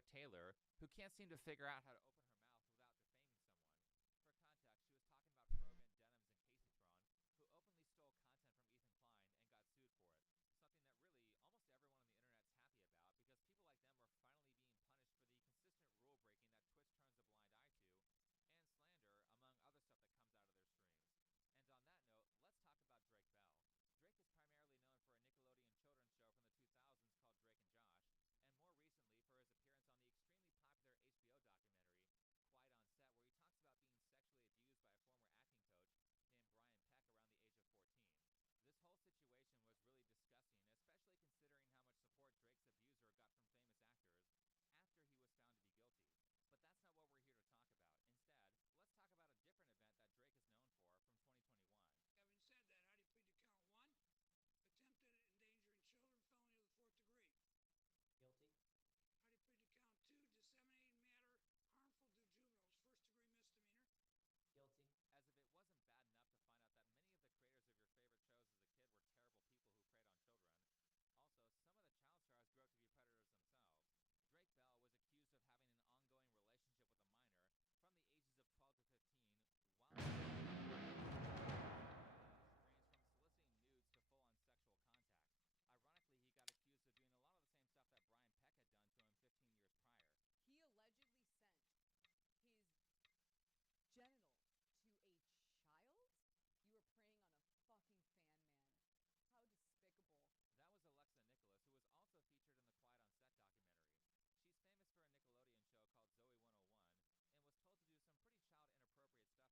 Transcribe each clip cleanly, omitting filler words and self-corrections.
like Taylor, who can't seem to figure out how to open her mouth without defaming someone. For context, she was talking about Krogan, Denims, and Caseytron, who openly stole content from Ethan Klein and got sued for it. Something that really almost everyone on the internet's happy about, because people like them are finally being punished for the consistent rule breaking that Twitch turns a blind eye to, and slander, among other stuff that comes out of their streams. And on that note, let's talk about Drake Bell. Drake is primarily known for a Nickelodeon children's show from the 2000s called Drake and Josh, and more recently for his appearance on the extremely popular HBO documentary Quiet on Set, where he talks about being sexually abused by a former acting coach named Brian Peck around the age of 14. This whole situation was really disgusting, especially considering how much support Drake's abuser got from famous actors after he was found to be guilty. But that's not what we're here to talk about. Instead, let's talk about a different event that Drake is known for from 2021. Having said that, how do you plead to count one? Attempted endangering children, felony of the fourth degree. Guilty. How do you plead to count two? Disseminating matter harmful to juveniles, first degree misdemeanor. Guilty. As if it wasn't bad enough to find out that many of the creators of your favorite shows as a kid were terrible people who preyed on children, also, some of the child stars grew up to be predators themselves. Drake Bell was accused of having an ongoing relationship with a minor from the ages of 12 to 15, while ranged from soliciting nudes to full-on sexual contact. Ironically, he got accused of doing a lot of the same stuff that Brian Peck had done to him 15 years prior. He allegedly sent his genitals to a child? You were preying on a fucking fan, man. How despicable. That was Alexa Nicholas, who was also featured in the Quiet on Set documentary. She's famous for a Nickelodeon show called Zoe 101, and was told to do some pretty child inappropriate stuff by Dan Schneider when she was on set. I agree with her. It's pretty disgusting that somebody would take advantage of a fan relationship to abuse a child. Drake was on one of the most popular Nickelodeon shows of the 2000s. Millions of people grew up watching that show, and around the time that he was accused, there were constant reruns of it playing, which ensures that a continuous crop of teenagers would be susceptible to idolizing him, which makes them vulnerable to being preyed on. Except, there's one big problem with this. Almost everything Drake was accused of was a lie, or at the very least, unfounded. But that didn't stop droves of people from accusing him of being a child predator anyway. The New York Times printed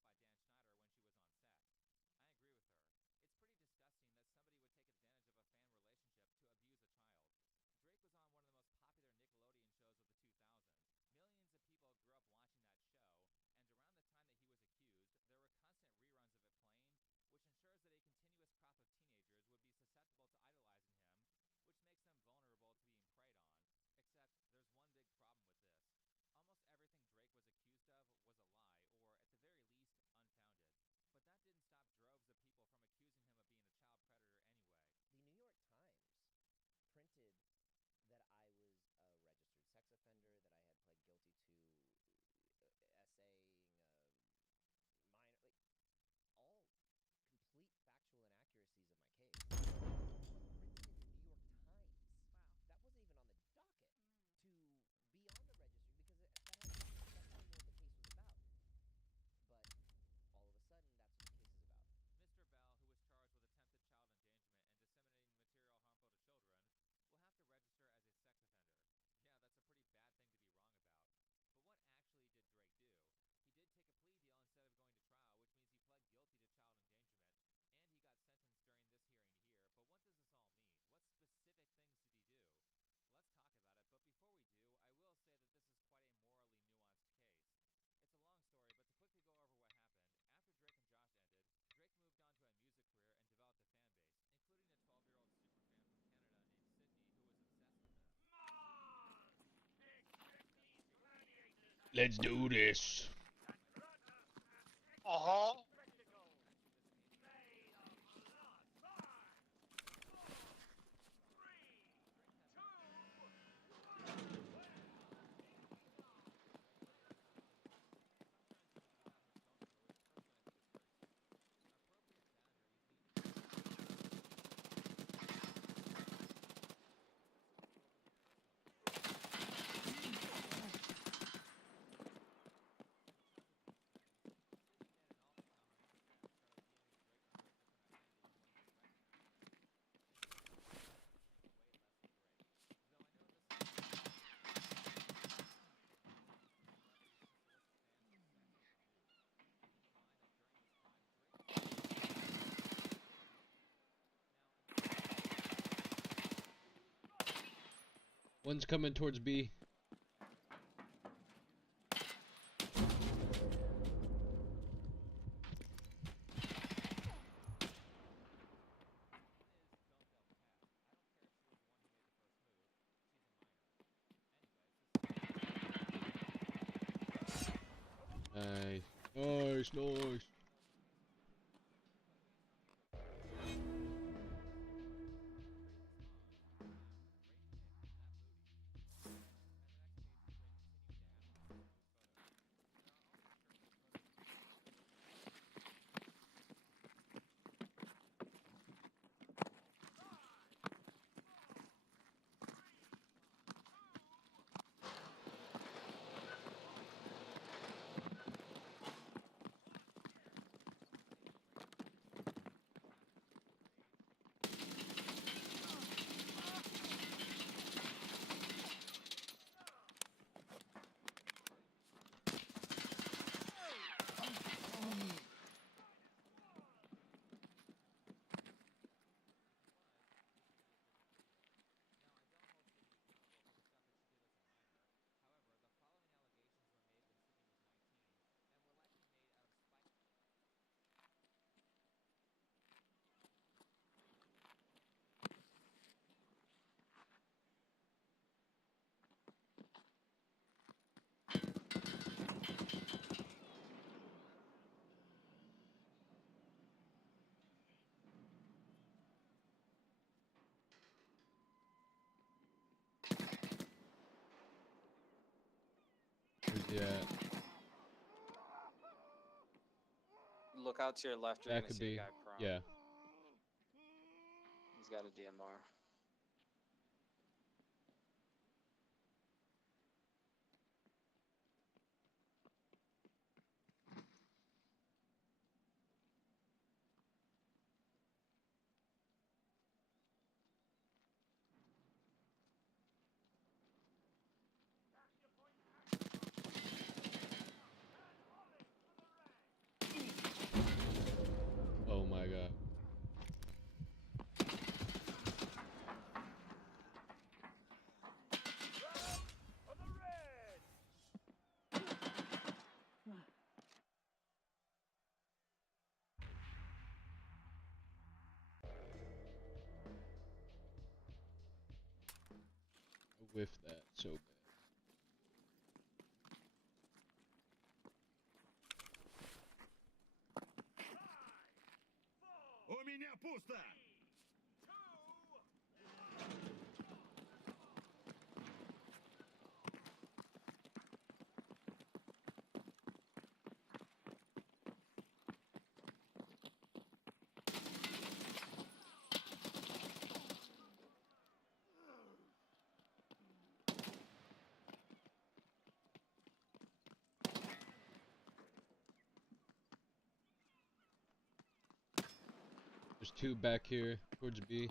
that I was a registered sex offender, that I had pled guilty to essaying minor, like, all complete factual inaccuracies of my case. Printed in the New York Times. Wow. That wasn't even on the docket to be on the registry, because that's not what the case was about. But all of a sudden, that's what the case is about. Mr. Bell, who was charged with attempted child endangerment and disseminating material harmful to children, will have to register as a sex offender. Yeah, that's a pretty bad thing to be wrong about. But what actually did Drake do? He did take a plea deal instead of going to trial, which means he pled guilty to child endangerment, and he got sentenced during this hearing here. But what does this all mean? What specific things did he do? Let's talk about it, but before we do, I will say that this is quite a morally nuanced case. It's a long story, but to quickly go over what happened, after Drake and Josh ended, Drake moved on to a music career and developed a fan base, including a 12-year-old superfan from Canada named Sydney, who was obsessed with him. Let's do this. Uh-huh. One's coming towards B. Nice. Nice, nice. look out to your left. You're That gonna could see be. a guy prone. Yeah. He's got a DMR. Oh my god. I whiffed that so bad. У меня пусто! There's two back here towards B.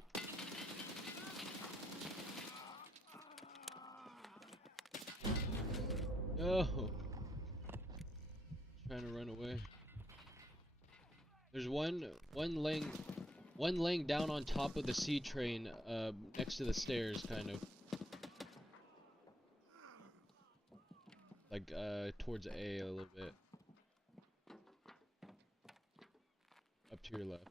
No. Trying to run away. There's one laying down on top of the C train, next to the stairs, kind of. Like, towards A a little bit. Up to your left.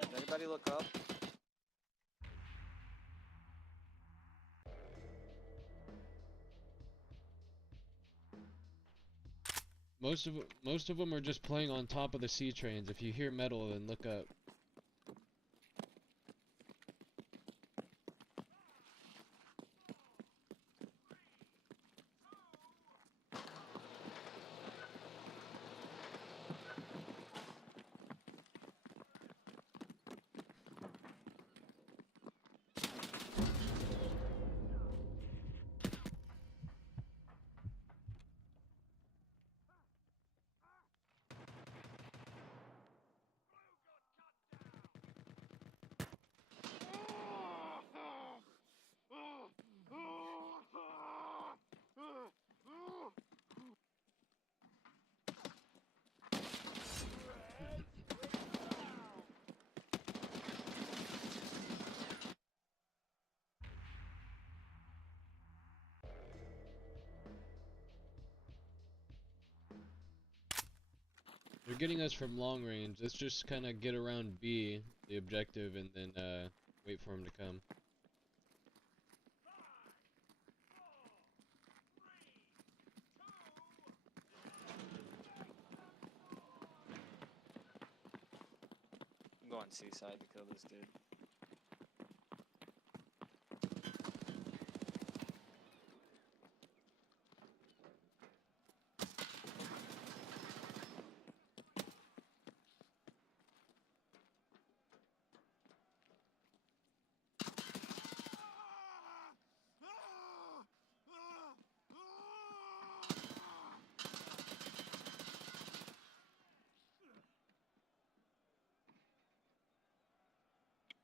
Does anybody look up? Most of them are just playing on top of the C trains. If you hear metal, then look up. They're getting us from long range. Let's just kind of get around B, the objective, and then wait for them to come. I'm going seaside to kill this dude.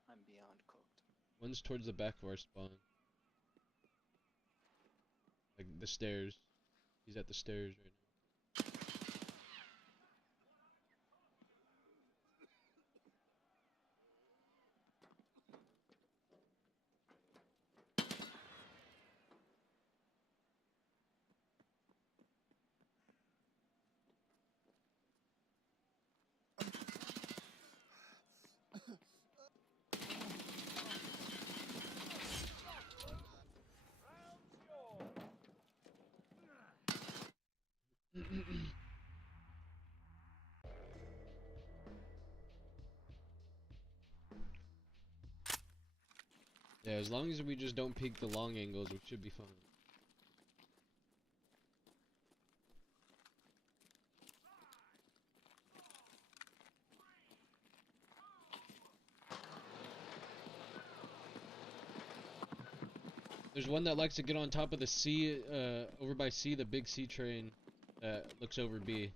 I'm beyond cooked. One's towards the back of our spawn. Like the stairs. He's at the stairs right now. Yeah, as long as we just don't peek the long angles, we should be fine. There's one that likes to get on top of the C, over by C, the big C train that looks over B.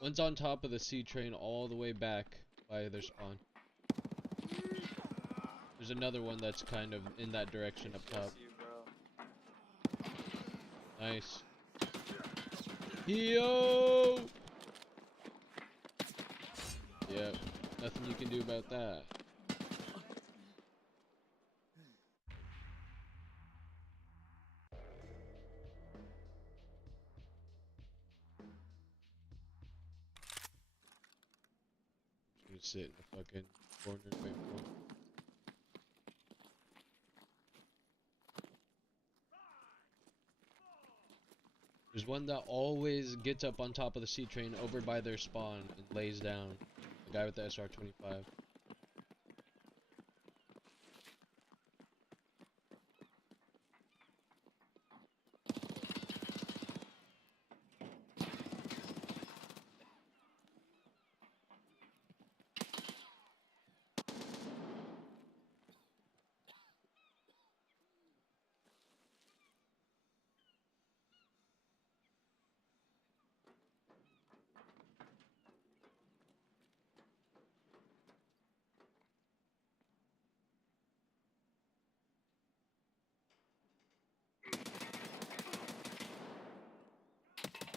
One's on top of the C train all the way back by their spawn. There's another one that's kind of in that direction up top. You, bro. Nice. Yo! Yep, nothing you can do about that. Just sit in the fucking corner and wait for him. There's one that always gets up on top of the C train over by their spawn and lays down. The guy with the SR-25.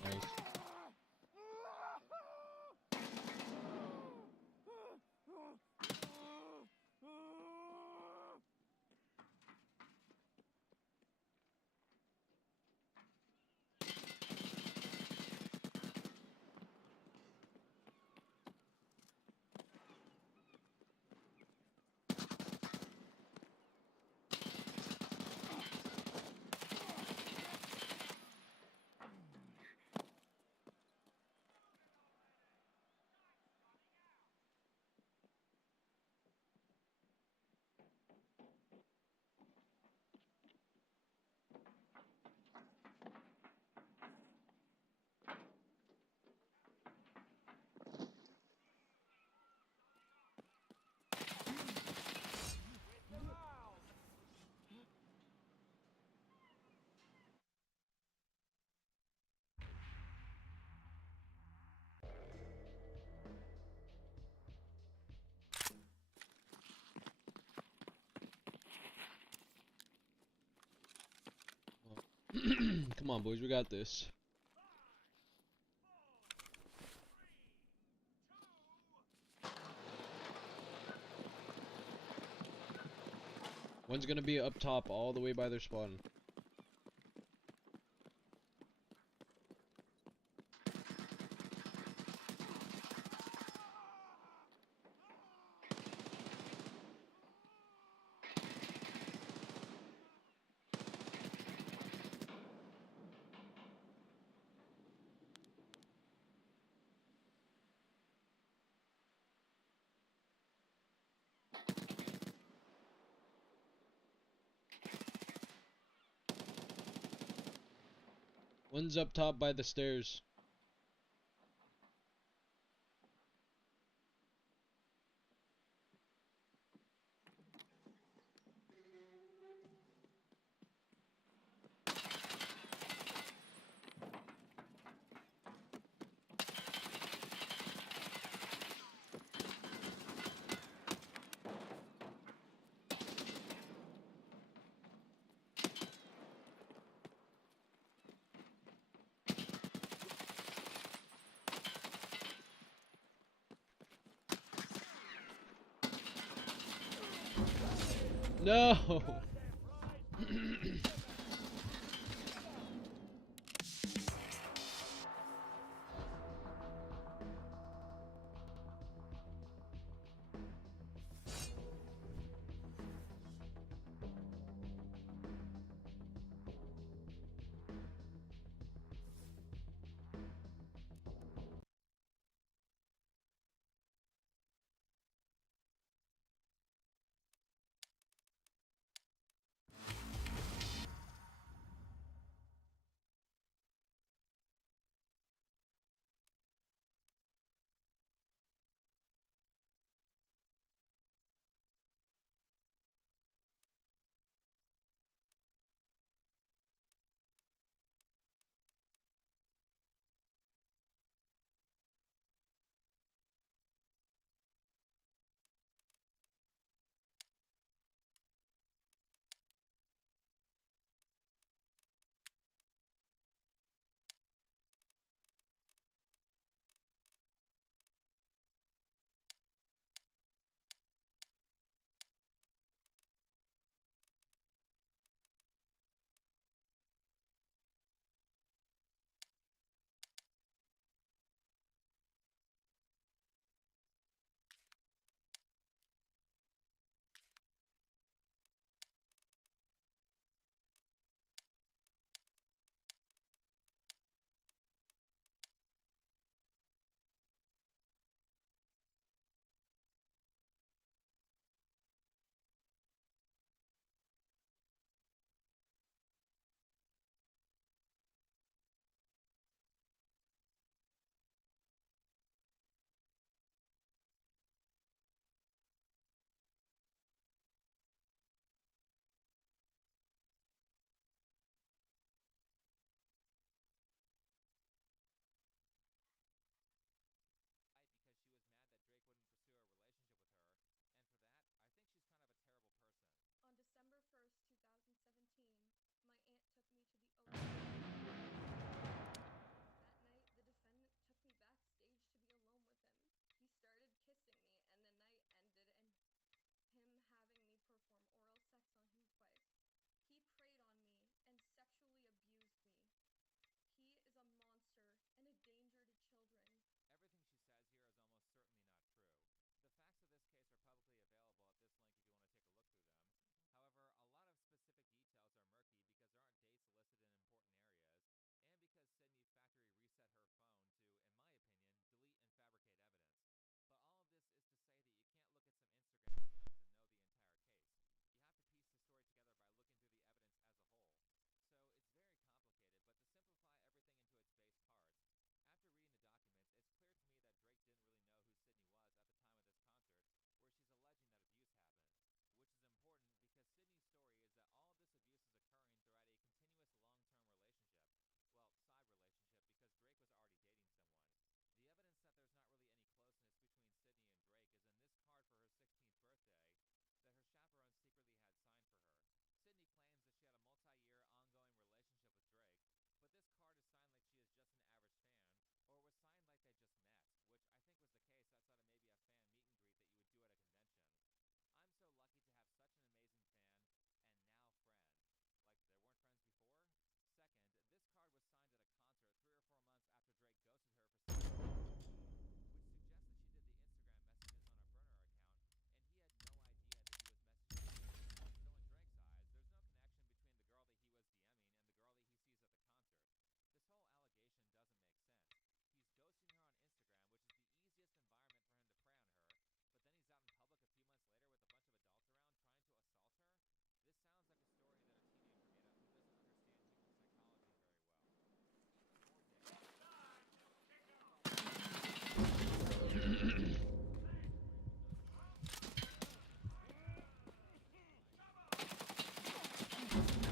Nice. Come on, boys, we got this. One's gonna be up top all the way by their spawn. One's up top by the stairs. No!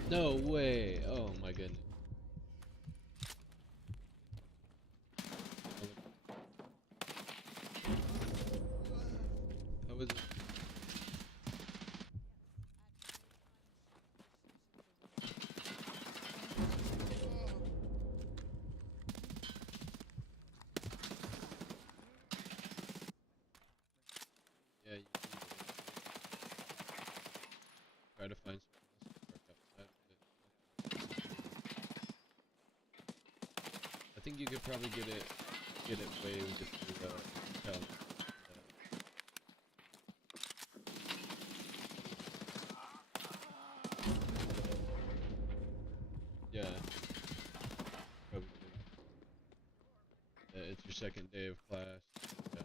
No way. Oh my goodness. How was it? Yeah, you need to try to find something else to park outside of it. I think you could probably get it waived if you tell them. Yeah, probably could. It's your second day of class. Yeah.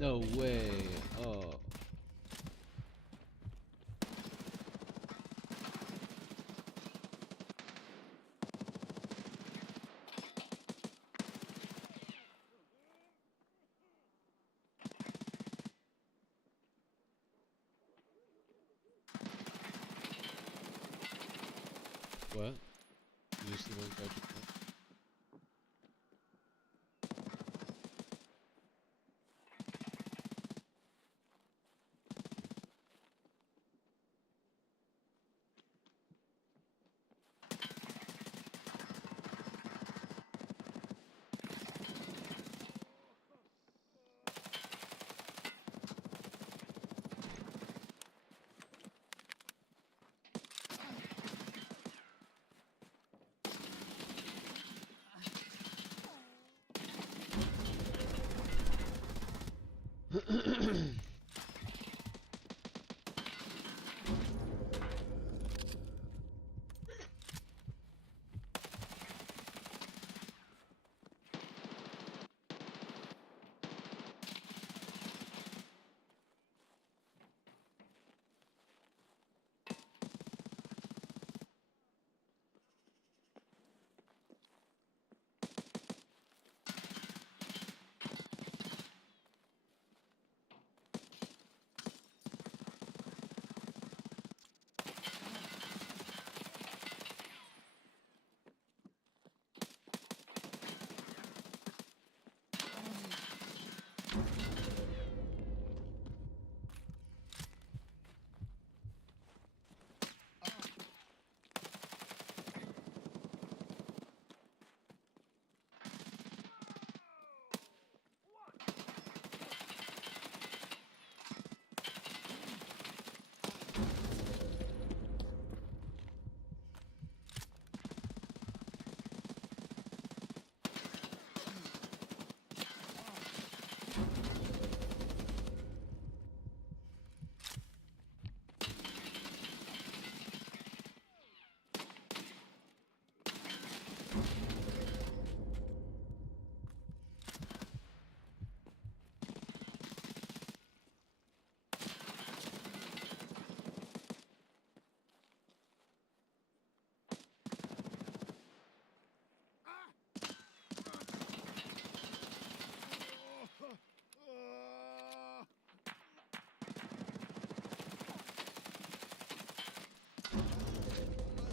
No way. Oh. What? You just see one guy just jump?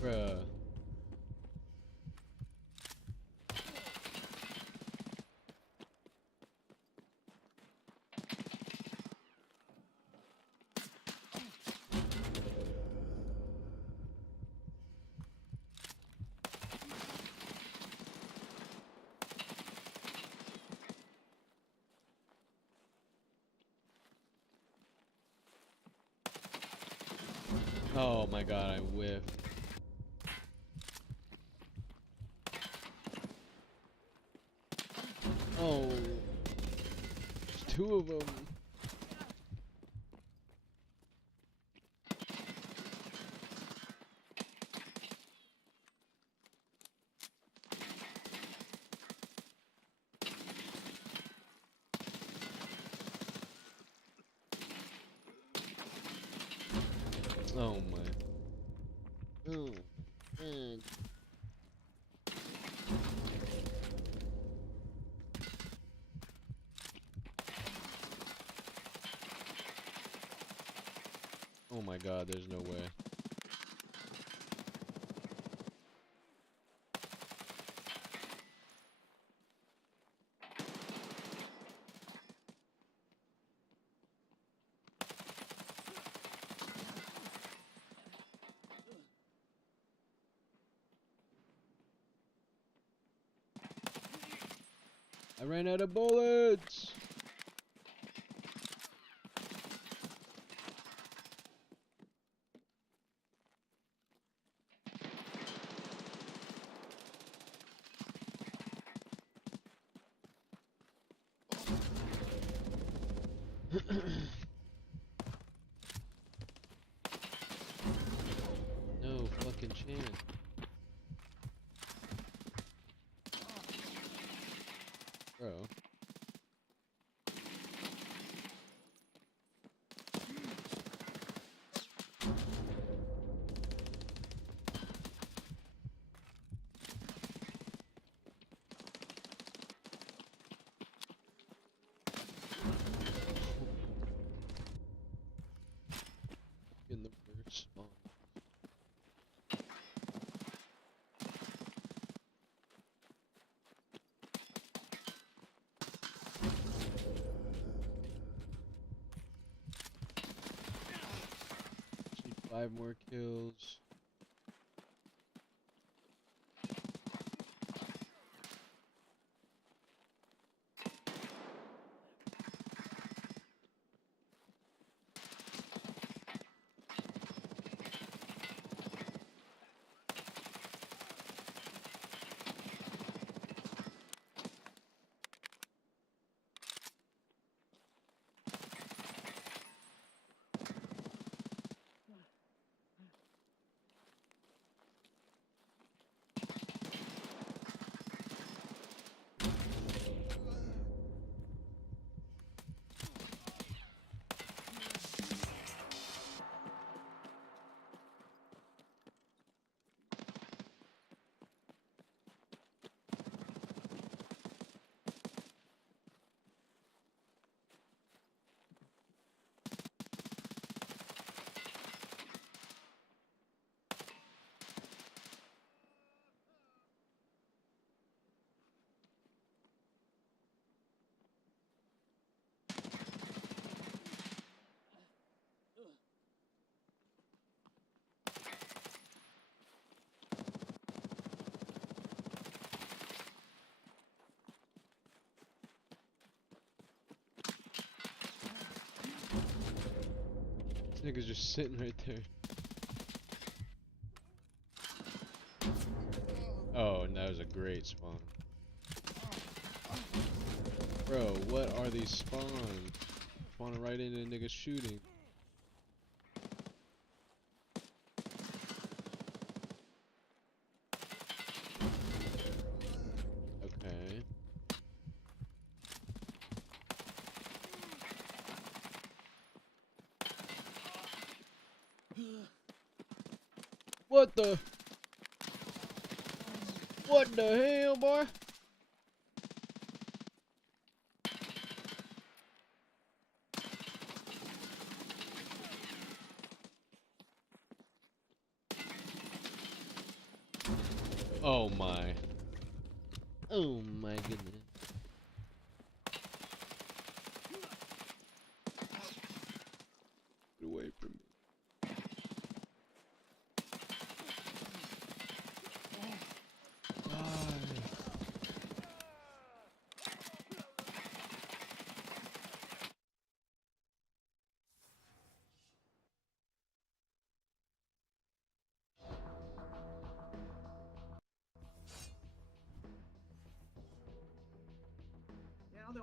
Bruh. Oh my god, I whiffed. Oh, there's two of them. Oh my. Oh man. Oh my god, there's no way. I ran out of bullets! No fucking chance. Bro. In the worst spawn. Just need 5 more kills. This nigga's just sitting right there. Oh, and that was a great spawn. Bro, what are these spawns? Spawn right into a nigga shooting. Okay. What the? What the hell, boy? Oh my. Oh my goodness. Get away from me.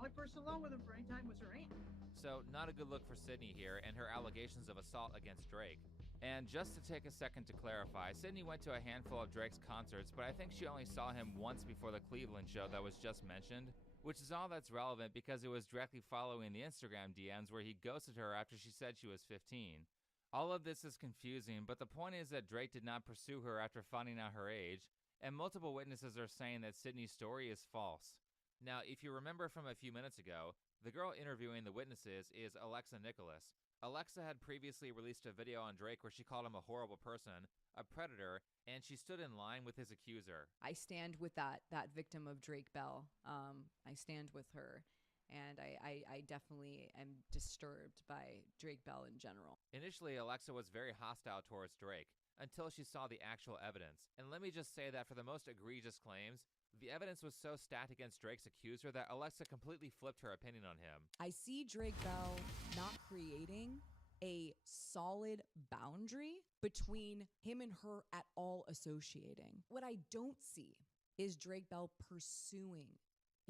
only person alone with him for any time was her aunt. So, not a good look for Sydney here and her allegations of assault against Drake. And just to take a second to clarify, Sydney went to a handful of Drake's concerts, but I think she only saw him once before the Cleveland show that was just mentioned, which is all that's relevant because it was directly following the Instagram DMs where he ghosted her after she said she was 15. All of this is confusing, but the point is that Drake did not pursue her after finding out her age, and multiple witnesses are saying that Sydney's story is false. Now, if you remember from a few minutes ago, the girl interviewing the witnesses is Alexa Nicholas. Alexa had previously released a video on Drake where she called him a horrible person, a predator, and she stood in line with his accuser. I stand with that victim of Drake Bell. I stand with her. And I definitely am disturbed by Drake Bell in general. Initially, Alexa was very hostile towards Drake until she saw the actual evidence. And let me just say that for the most egregious claims, the evidence was so stacked against Drake's accuser that Alexa completely flipped her opinion on him. I see Drake Bell not creating a solid boundary between him and her at all associating. What I don't see is Drake Bell pursuing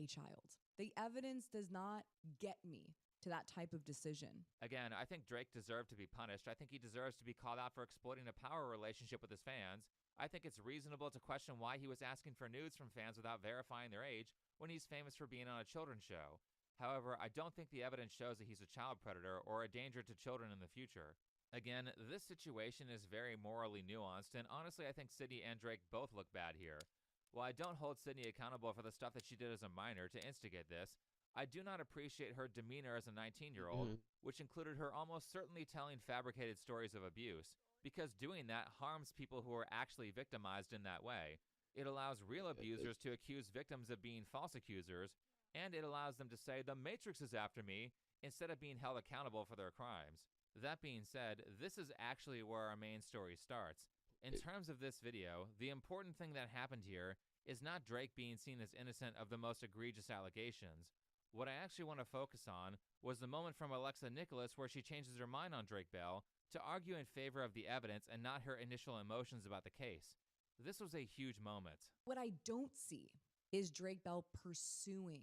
a child. The evidence does not get me to that type of decision. Again, I think Drake deserved to be punished. I think he deserves to be called out for exploiting a power relationship with his fans. I think it's reasonable to question why he was asking for nudes from fans without verifying their age when he's famous for being on a children's show. However, I don't think the evidence shows that he's a child predator or a danger to children in the future. Again, this situation is very morally nuanced, and honestly, I think Sydney and Drake both look bad here. While I don't hold Sydney accountable for the stuff that she did as a minor to instigate this, I do not appreciate her demeanor as a 19-year-old, which included her almost certainly telling fabricated stories of abuse, because doing that harms people who are actually victimized in that way. It allows real abusers to accuse victims of being false accusers, and it allows them to say, "The Matrix is after me," instead of being held accountable for their crimes. That being said, this is actually where our main story starts. In terms of this video, the important thing that happened here is not Drake being seen as innocent of the most egregious allegations. What I actually want to focus on was the moment from Alexa Nicholas where she changes her mind on Drake Bell to argue in favor of the evidence and not her initial emotions about the case. This was a huge moment. What I don't see is Drake Bell pursuing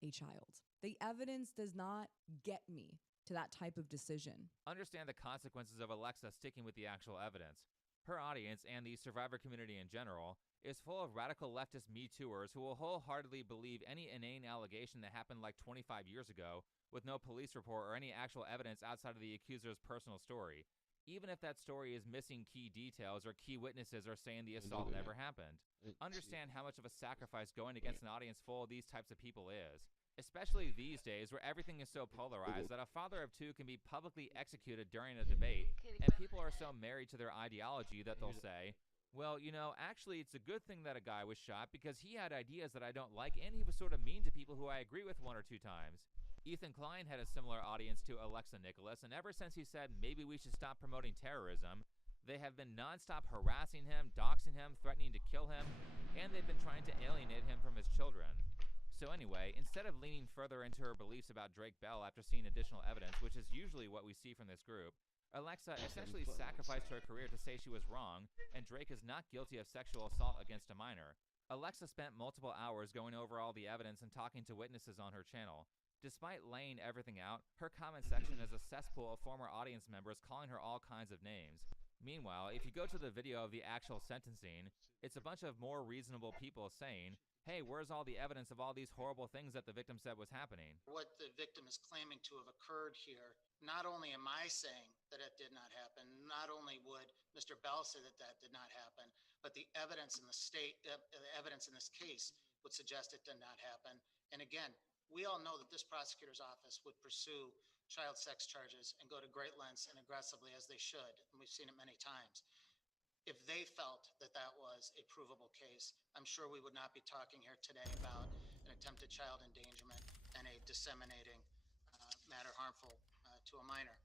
a child. The evidence does not get me to that type of decision. Understand the consequences of Alexa sticking with the actual evidence. Her audience, and the survivor community in general, is full of radical leftist Me Tooers who will wholeheartedly believe any inane allegation that happened like 25 years ago with no police report or any actual evidence outside of the accuser's personal story, even if that story is missing key details or key witnesses are saying the assault never happened. Understand how much of a sacrifice going against an audience full of these types of people is. Especially these days where everything is so polarized that a father of two can be publicly executed during a debate, and people are so married to their ideology that they'll say, "Well, you know, actually it's a good thing that a guy was shot because he had ideas that I don't like and he was sort of mean to people who I agree with one or two times." Ethan Klein had a similar audience to Alexa Nicholas, and ever since he said maybe we should stop promoting terrorism, they have been nonstop harassing him, doxing him, threatening to kill him, and they've been trying to alienate him from his children. So anyway, instead of leaning further into her beliefs about Drake Bell after seeing additional evidence, which is usually what we see from this group, Alexa essentially sacrificed her career to say she was wrong, and Drake is not guilty of sexual assault against a minor. Alexa spent multiple hours going over all the evidence and talking to witnesses on her channel. Despite laying everything out, her comment section is a cesspool of former audience members calling her all kinds of names. Meanwhile, if you go to the video of the actual sentencing, it's a bunch of more reasonable people saying, "Hey, where's all the evidence of all these horrible things that the victim said was happening?" What the victim is claiming to have occurred here, not only am I saying that it did not happen, not only would Mr. Bell say that that did not happen, but the evidence in the evidence in this case would suggest it did not happen. And again, we all know that this prosecutor's office would pursue child sex charges and go to great lengths and aggressively as they should, and we've seen it many times. If they felt that that was a provable case, I'm sure we would not be talking here today about an attempted child endangerment and a disseminating matter harmful to a minor.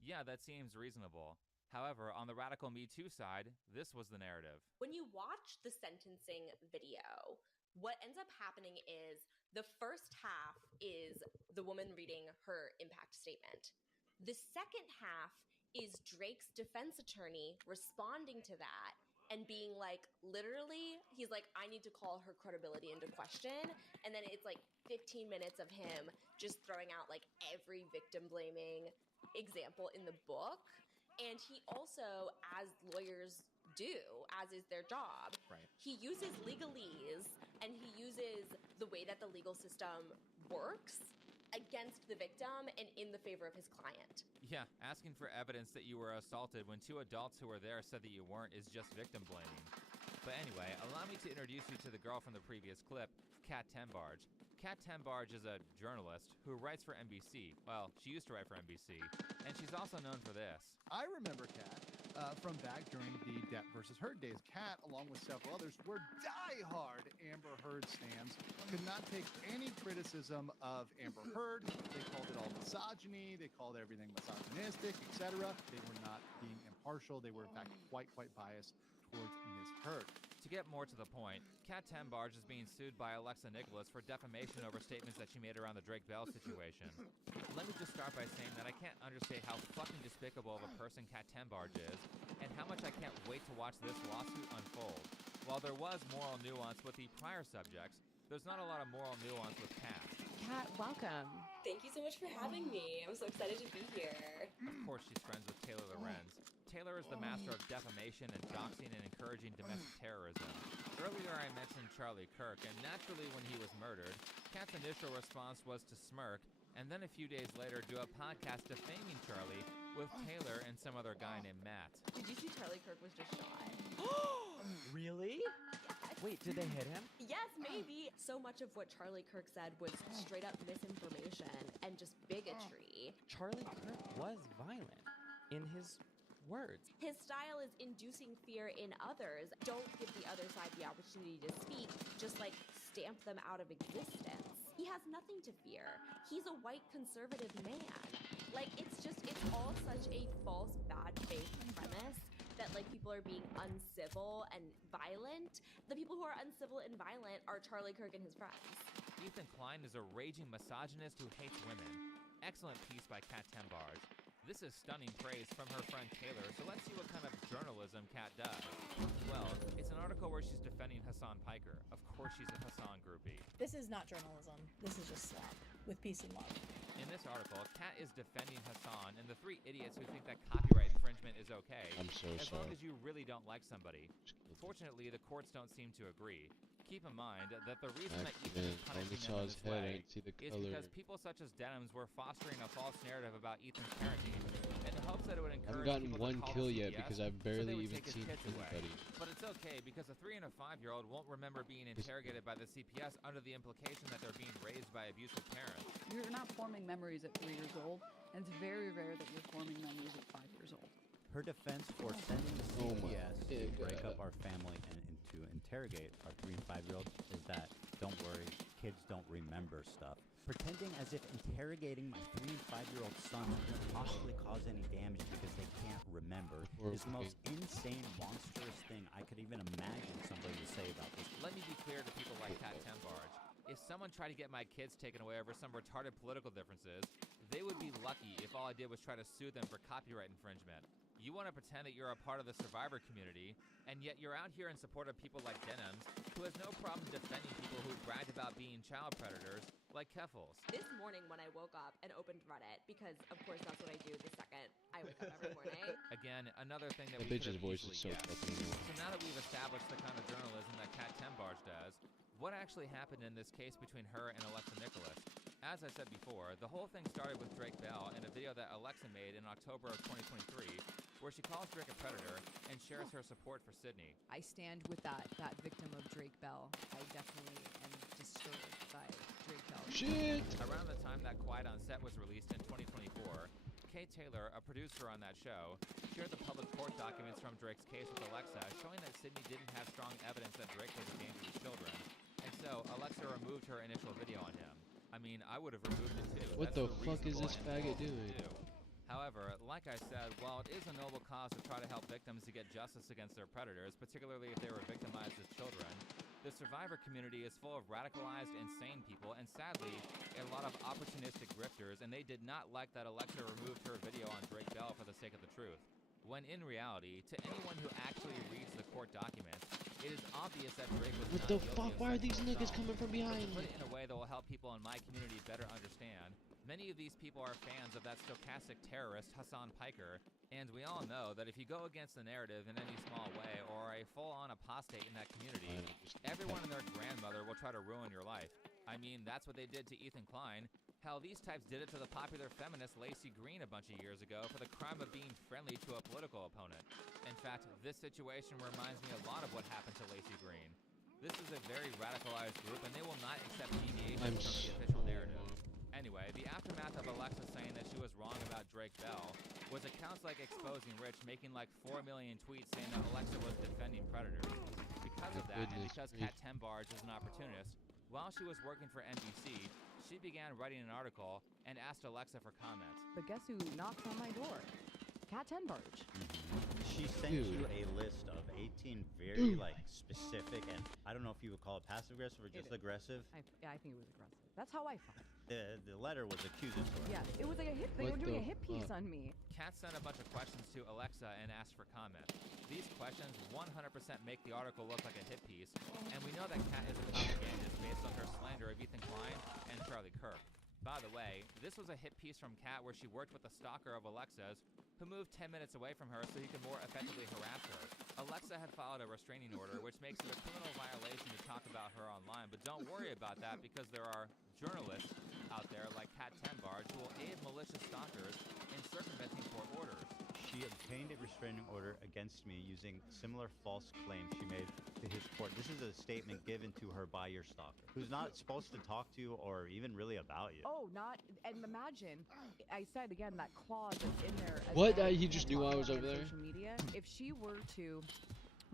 Yeah, that seems reasonable. However, on the radical Me Too side, this was the narrative. When you watch the sentencing video, what ends up happening is the first half is the woman reading her impact statement. The second half is Drake's defense attorney responding to that and being like, literally, he's like, I need to call her credibility into question. And then it's like 15 minutes of him just throwing out like every victim blaming example in the book. And he also, as lawyers do, as is their job, he uses legalese and he uses the way that the legal system works against the victim and in the favor of his client. Yeah, asking for evidence that you were assaulted when two adults who were there said that you weren't is just victim blaming. But anyway, allow me to introduce you to the girl from the previous clip, Kat Tenbarge. Kat Tenbarge is a journalist who writes for NBC. Well, she used to write for NBC, and she's also known for this. I remember Kat from back during the Depp versus Heard days. Kat, along with several others, were die-hard Amber Heard stans, could not take any criticism of Amber Heard. They called it all misogyny. They called everything misogynistic, etc. They were not being impartial. They were, in fact, quite biased towards Ms. Heard. To get more to the point, Kat Tenbarge is being sued by Alexa Nicholas for defamation over statements that she made around the Drake Bell situation. Let me just start by saying that I can't understate how fucking despicable of a person Kat Tenbarge is, and how much I can't wait to watch this lawsuit unfold. While there was moral nuance with the prior subjects, there's not a lot of moral nuance with Kat. Kat, welcome. Thank you so much for having me. I'm so excited to be here. Of course she's friends with Taylor Lorenz. Taylor is the master of defamation and doxing and encouraging domestic terrorism. Earlier I mentioned Charlie Kirk, and naturally when he was murdered, Kat's initial response was to smirk, and then a few days later do a podcast defaming Charlie with Taylor and some other guy named Matt. Did you see Charlie Kirk was just shot? Really? Yes. Wait, did they hit him? Yes, maybe. So much of what Charlie Kirk said was straight up misinformation and just bigotry. Charlie Kirk was violent in his words. His style is inducing fear in others. Don't give the other side the opportunity to speak. Just like stamp them out of existence. He has nothing to fear. He's a white conservative man. Like, it's all such a false bad faith premise that like people are being uncivil and violent. The people who are uncivil and violent are Charlie Kirk and his friends. Ethan Klein is a raging misogynist who hates women. Excellent piece by Kat Tenbarge. This is stunning praise from her friend Taylor, so let's see what kind of journalism Kat does. Well, it's an article where she's defending Hassan Piker. Of course she's a Hassan groupie. This is not journalism. This is just slop with peace and love. In this article, Kat is defending Hassan and the three idiots who think that copyright infringement is okay, as long as you really don't like somebody. Fortunately, the courts don't seem to agree. Keep in mind that the reason that Ethan is punishing them in this way is because people such as Denims were fostering a false narrative about Ethan's parenting in the hopes that it would encourage I haven't gotten people one to call kill the yet CPS, because I've so barely they would even take his seen kids away. anybody. But it's okay because a 3 and a 5-year-old won't remember being interrogated by the CPS under the implication that they're being raised by abusive parents. You're not forming memories at 3 years old, and it's very rare that you're forming memories at 5 years old. Her defense for sending the CPS to break up our family and to interrogate our 3 and 5-year-olds is that, don't worry, kids don't remember stuff. Pretending as if interrogating my 3 and 5-year-old son could possibly cause any damage because they can't remember is the most insane, monstrous thing I could even imagine somebody to say about this. Let me be clear to people like Kat Tenbarge. If someone tried to get my kids taken away over some retarded political differences, they would be lucky if all I did was try to sue them for copyright infringement. You want to pretend that you're a part of the survivor community, and yet you're out here in support of people like Denims, who has no problem defending people who bragged about being child predators, like Keffels. This morning when I woke up and opened Reddit, because of course that's what I do the second I wake up every morning. Again, another thing that The we could bitch's have voice easily is so guessed. fucking annoying. So now that we've established the kind of journalism that Kat Tenbarge does, what actually happened in this case between her and Alexa Nicholas? As I said before, the whole thing started with Drake Bell in a video that Alexa made in October of 2023, where she calls Drake a predator and shares her support for Sydney. I stand with that victim of Drake Bell. I definitely am disturbed by Drake Bell. Shit! Around the time that Quiet on Set was released in 2024, Kay Taylor, a producer on that show, shared the public court documents from Drake's case with Alexa, showing that Sydney didn't have strong evidence that Drake was a danger to children, and so Alexa removed her initial video on him. I mean, I would have removed it too. What That's the fuck is reasonable this and faggot moral thing doing? to do. However, like I said, while it is a noble cause to try to help victims to get justice against their predators, particularly if they were victimized as children, the survivor community is full of radicalized, insane people, and sadly, a lot of opportunistic grifters, and they did not like that Alexa removed her video on Drake Bell for the sake of the truth. When in reality, to anyone who actually reads the court documents, It is obvious that Drake was What not the guilty fuck? of Why are these sexual niggas assault. coming from But behind to put me? it in a way that will help people in my community better understand, many of these people are fans of that stochastic terrorist Hassan Piker, and we all know that if you go against the narrative in any small way or a full-on apostate in that community, everyone and their grandmother will try to ruin your life. I mean, that's what they did to Ethan Klein. Hell, these types did it to the popular feminist Lacey Green a bunch of years ago for the crime of being friendly to a political opponent. In fact, this situation reminds me a lot of what happened to Lacey Green. This is a very radicalized group, and they will not accept deviations from the official narrative. Anyway, the aftermath of Alexa saying that she was wrong about Drake Bell was accounts like Exposing Rich making like 4 million tweets saying that Alexa was defending predators. Because of that, and because Kat Tenbarge is an opportunist, while she was working for NBC, she began writing an article and asked Alexa for comment. But guess who knocks on my door? Kat Tenbarge. She sent you a list of 18 very like specific, and I don't know if you would call it passive aggressive or just aggressive. Yeah, I think it was aggressive. That's how I felt. The letter was accusatory. Yeah, it was like a hit. They were doing a hit piece on me. Kat sent a bunch of questions to Alexa and asked for comment. These questions 100% make the article look like a hit piece, and we know that Kat is a propagandist based on her slander of Ethan Klein and Charlie Kirk. By the way, this was a hit piece from Kat where she worked with a stalker of Alexa's who moved 10 minutes away from her so he could more effectively harass her. Alexa had filed a restraining order, which makes it a criminal violation to talk about her online, but don't worry about that because there are journalists out there like Kat Tenbarge who will aid malicious stalkers in circumventing court orders. She obtained a restraining order against me using similar false claims she made to his court. This is a statement given to her by your stalker, who's not supposed to talk to you or even really about you. Oh, not, and imagine, I said again, that clause that's in there. As What? well, He you just can't knew talk I was about over on there? Social media, if she were to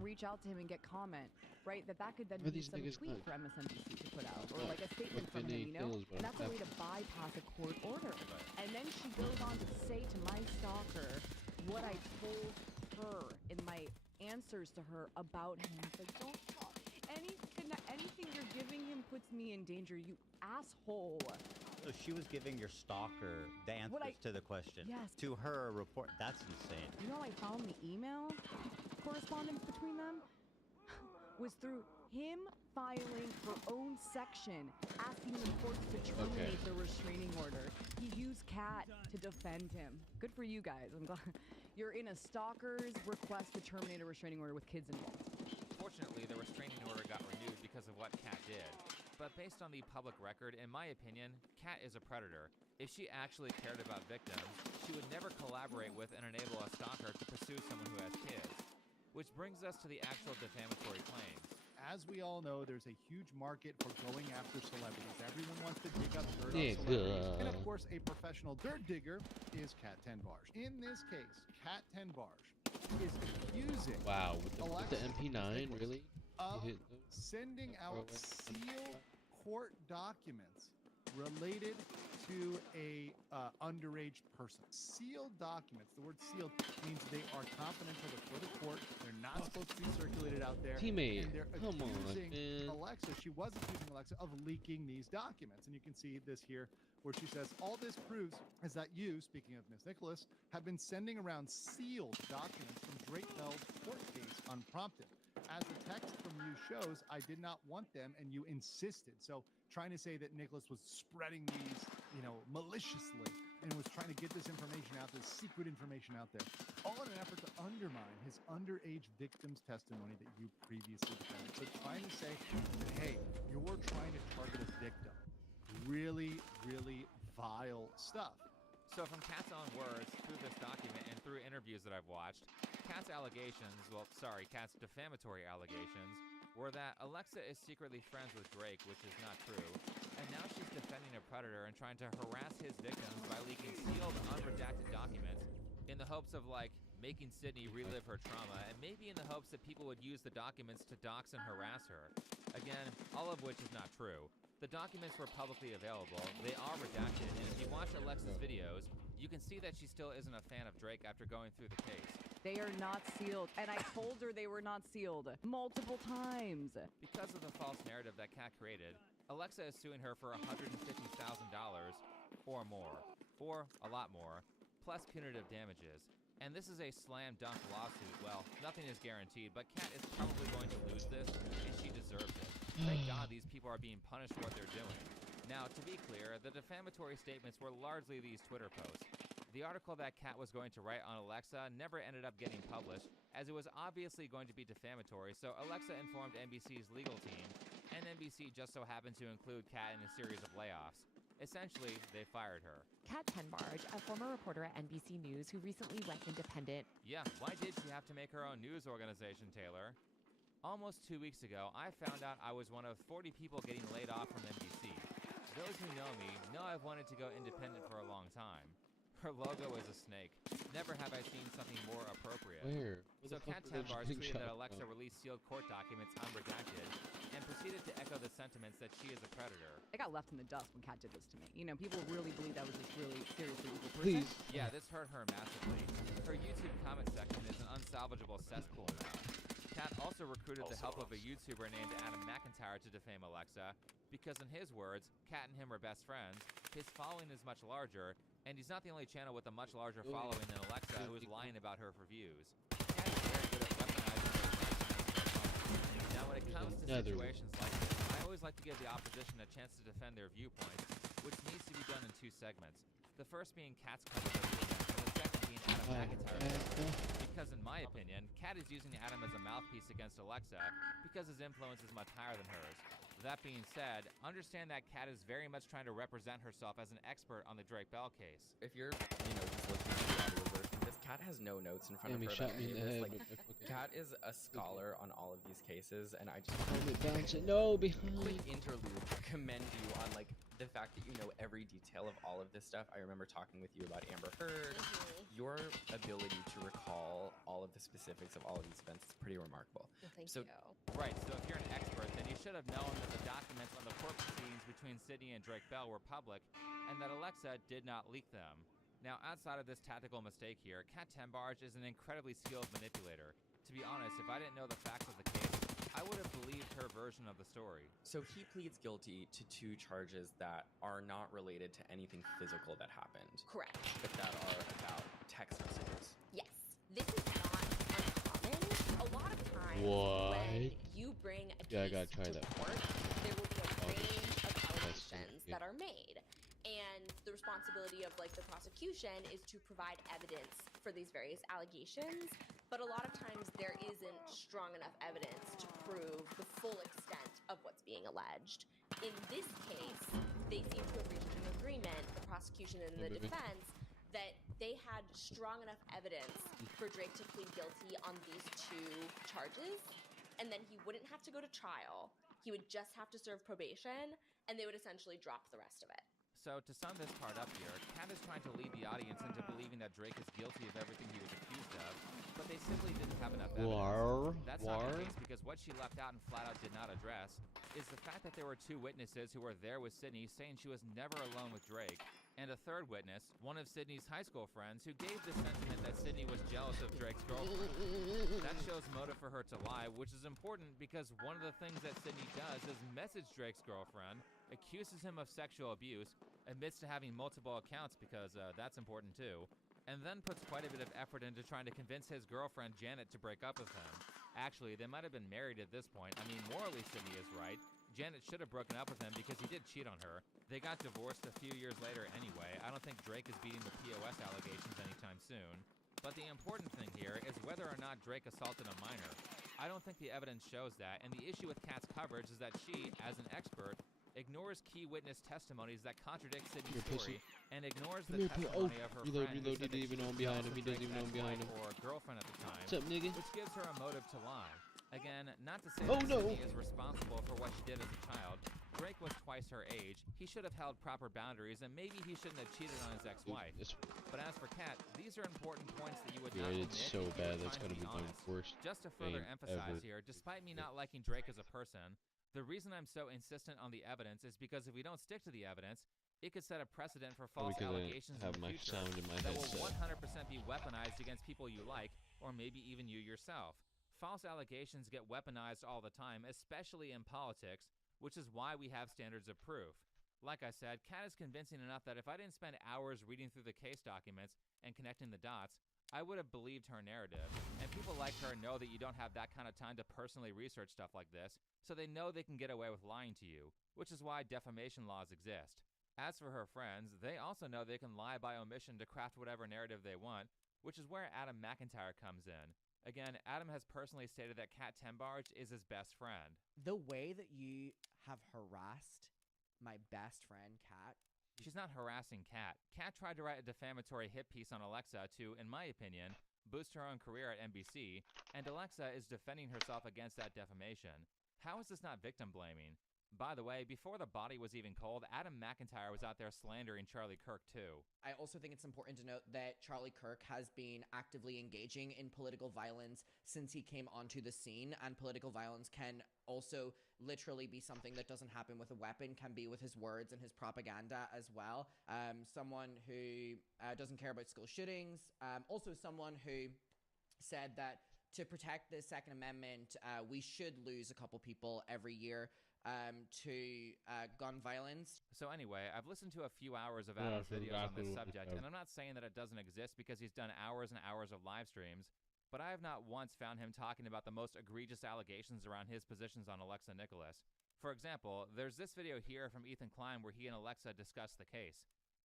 reach out to him and get comment, right, that could then Why are be these some niggas tweet not- for MSNBC to put out, or Oh, like a statement what from did him, he you know? kill his And that's a way to bypass a court order. And then she goes on to say to my stalker what I told her in my answers to her about him. It's like, don't talk. Anything you're giving him puts me in danger, you asshole. So she was giving your stalker the answers to the question. Yes. To her report. That's insane. You know, I found the email correspondence between them was through him filing her own section asking the courts to terminate the restraining order. He used Kat to defend him. Good for you guys. I'm glad you're in a stalker's request to terminate a restraining order with kids involved. Fortunately, the restraining order got renewed because of what Kat did. But based on the public record, in my opinion, Kat is a predator. If she actually cared about victims, she would never collaborate with and enable a stalker to pursue someone who has kids. Which brings us to the actual defamatory claims. As we all know, there's a huge market for going after celebrities. Everyone wants to dig up dirt on celebrities. And of course, a professional dirt digger is Kat Tenbarge. In this case, Kat Tenbarge is accusing with the MP9, really? of sending out sealed court documents related to a underage person. Sealed documents, the word sealed means they are confidential before the court. They're not supposed to be circulated out there. Teammate, and they're come on, accusing man. Alexa, she was accusing Alexa of leaking these documents. And you can see this here where she says, all this proves is that you, speaking of Ms. Nicholas, have been sending around sealed documents from Drake Bell's court case unprompted. As the text from you shows, I did not want them and you insisted. So trying to say that Nicholas was spreading these, maliciously and was trying to get this information out, this secret information out there, all in an effort to undermine his underage victim's testimony that you previously defended. So trying to say that, hey, you're trying to target a victim. Really, really vile stuff. So from Kat's own words, through this document, and through interviews that I've watched, Kat's defamatory allegations, were that Alexa is secretly friends with Drake, which is not true, and now she's defending a predator and trying to harass his victims by leaking sealed, unredacted documents in the hopes of, making Sydney relive her trauma, and maybe in the hopes that people would use the documents to dox and harass her. Again, all of which is not true. The documents were publicly available, they are redacted, and if you watch Alexa's videos, you can see that she still isn't a fan of Drake after going through the case. They are not sealed, and I told her they were not sealed multiple times. Because of the false narrative that Kat created, Alexa is suing her for $150,000 or more, or a lot more. plus punitive damages. And this is a slam dunk lawsuit. Well, nothing is guaranteed, but Kat is probably going to lose this, and she deserves it. Thank God these people are being punished for what they're doing. Now, to be clear, the defamatory statements were largely these Twitter posts. The article that Kat was going to write on Alexa never ended up getting published, as it was obviously going to be defamatory, so Alexa informed NBC's legal team, and NBC just so happened to include Kat in a series of layoffs. Essentially, they fired her. Kat Tenbarge, a former reporter at NBC News who recently went independent. Yeah, why did she have to make her own news organization, Taylor? Almost 2 weeks ago, I found out I was one of 40 people getting laid off from NBC. Those who know me know I've wanted to go independent for a long time. Her logo is a snake. Never have I seen something more appropriate. Where? So Kat Tenbarge tweeted that Alexa released sealed court documents unredacted and proceeded to echo the sentiments that she is a predator. I got left in the dust when Kat did this to me. You know, people really believe that was this really seriously evil person. Please. Yeah, this hurt her massively. Her YouTube comment section is an unsalvageable cesspool now. Kat also recruited the help of a YouTuber named Adam McIntyre to defame Alexa, because in his words, Kat and him are best friends, his following is much larger, and he's not the only channel with a much larger following than Alexa who is lying about her for views. Kat is very good at weaponizing her. Now when it comes to situations like this, I always like to give the opposition a chance to defend their viewpoints, which needs to be done in two segments. The first being Kat's coverage of the event, and the second being Adam McIntyre's. Because in my opinion, Kat is using Adam as a mouthpiece against Alexa because his influence is much higher than hers. That being said, understand that Kat is very much trying to represent herself as an expert on the Drake Bell case. If you're, just listening to the audio version, this Kat has no notes in front of her. Shot me in the head. Like, Kat is a scholar on all of these cases, and I just no, behind. Quick interlude. Commend you on like the fact that you know every detail of all of this stuff. I remember talking with you about Amber Heard. Your ability to recall all of the specifics of all of these events is pretty remarkable. Well, thank you. Right, so if you're an expert, then you should have known that the documents on the court proceedings between Sydney and Drake Bell were public, and that Alexa did not leak them. Now, outside of this tactical mistake here, Kat Tenbarge is an incredibly skilled manipulator. To be honest, if I didn't know the facts of the case, I would have believed her version of the story. So he pleads guilty to 2 charges that are not related to anything physical that happened. Correct. But that are about text messages. Yes. This is not uncommon. A lot of times when you bring a case to court, there will be a range of allegations that are made. And the responsibility of like the prosecution is to provide evidence for these various allegations, but a lot of times there isn't strong enough evidence to prove the full extent of what's being alleged. In this case, they seem to have reached an agreement, the prosecution and the defense, that they had strong enough evidence for Drake to plead guilty on these 2 charges, and then he wouldn't have to go to trial. He would just have to serve probation, and they would essentially drop the rest of it. So to sum this part up here, Kat is trying to lead the audience into believing that Drake is guilty of everything he was accused of, but they simply didn't have enough evidence. That's not the case, because what she left out and flat out did not address is the fact that there were 2 witnesses who were there with Sydney saying she was never alone with Drake, and a 3rd witness, one of Sydney's high school friends, who gave the sentiment that Sydney was jealous of Drake's girlfriend. That shows motive for her to lie, which is important because one of the things that Sydney does is message Drake's girlfriend, accuses him of sexual abuse, admits to having multiple accounts because that's important too, and then puts quite a bit of effort into trying to convince his girlfriend Janet to break up with him. Actually, they might have been married at this point. I mean, morally Sydney is right. Janet should have broken up with him because he did cheat on her. They got divorced a few years later anyway. I don't think Drake is beating the POS allegations anytime soon. But the important thing here is whether or not Drake assaulted a minor. I don't think the evidence shows that, and the issue with Kat's coverage is that she, as an expert, ignores key witness testimonies that contradict Sydney's story, and ignores the testimony of her friend who said that she was jealous of Drake's ex-wife or girlfriend at the time, which gives her a motive to lie. Again, not to say that Sydney is responsible for what she did as a child. Drake was twice her age. He should have held proper boundaries, and maybe he shouldn't have cheated on his ex-wife. But as for Kat, these are important points that you would not omit it's so if you bad. were That's trying gotta to be my honest. worst Just to further game emphasize ever. here, despite me not liking Drake as a person, the reason I'm so insistent on the evidence is because if we don't stick to the evidence, it could set a precedent for false allegations in the future that will 100% be weaponized against people you like, or maybe even you yourself. False allegations get weaponized all the time, especially in politics, which is why we have standards of proof. Like I said, Kat is convincing enough that if I didn't spend hours reading through the case documents and connecting the dots, I would have believed her narrative. And people like her know that you don't have that kind of time to personally research stuff like this, so they know they can get away with lying to you, which is why defamation laws exist. As for her friends, they also know they can lie by omission to craft whatever narrative they want, which is where Adam McIntyre comes in. Again, Adam has personally stated that Kat Tenbarge is his best friend. The way that you have harassed my best friend, Kat. She's not harassing Kat. Kat tried to write a defamatory hit piece on Alexa to, in my opinion, boost her own career at NBC, and Alexa is defending herself against that defamation. How is this not victim blaming? By the way, before the body was even cold, Adam McIntyre was out there slandering Charlie Kirk too. I also think it's important to note that Charlie Kirk has been actively engaging in political violence since he came onto the scene, and political violence can also literally be something that doesn't happen with a weapon, can be with his words and his propaganda as well. Someone who doesn't care about school shootings, also someone who said that to protect the Second Amendment, we should lose a couple people every year to gun violence. So anyway, I've listened to a few hours of Adam's videos on this subject, and I'm not saying that it doesn't exist because he's done hours and hours of live streams, but I have not once found him talking about the most egregious allegations around his positions on Alexa Nikolas. For example, there's this video here from Ethan Klein where he and Alexa discuss the case.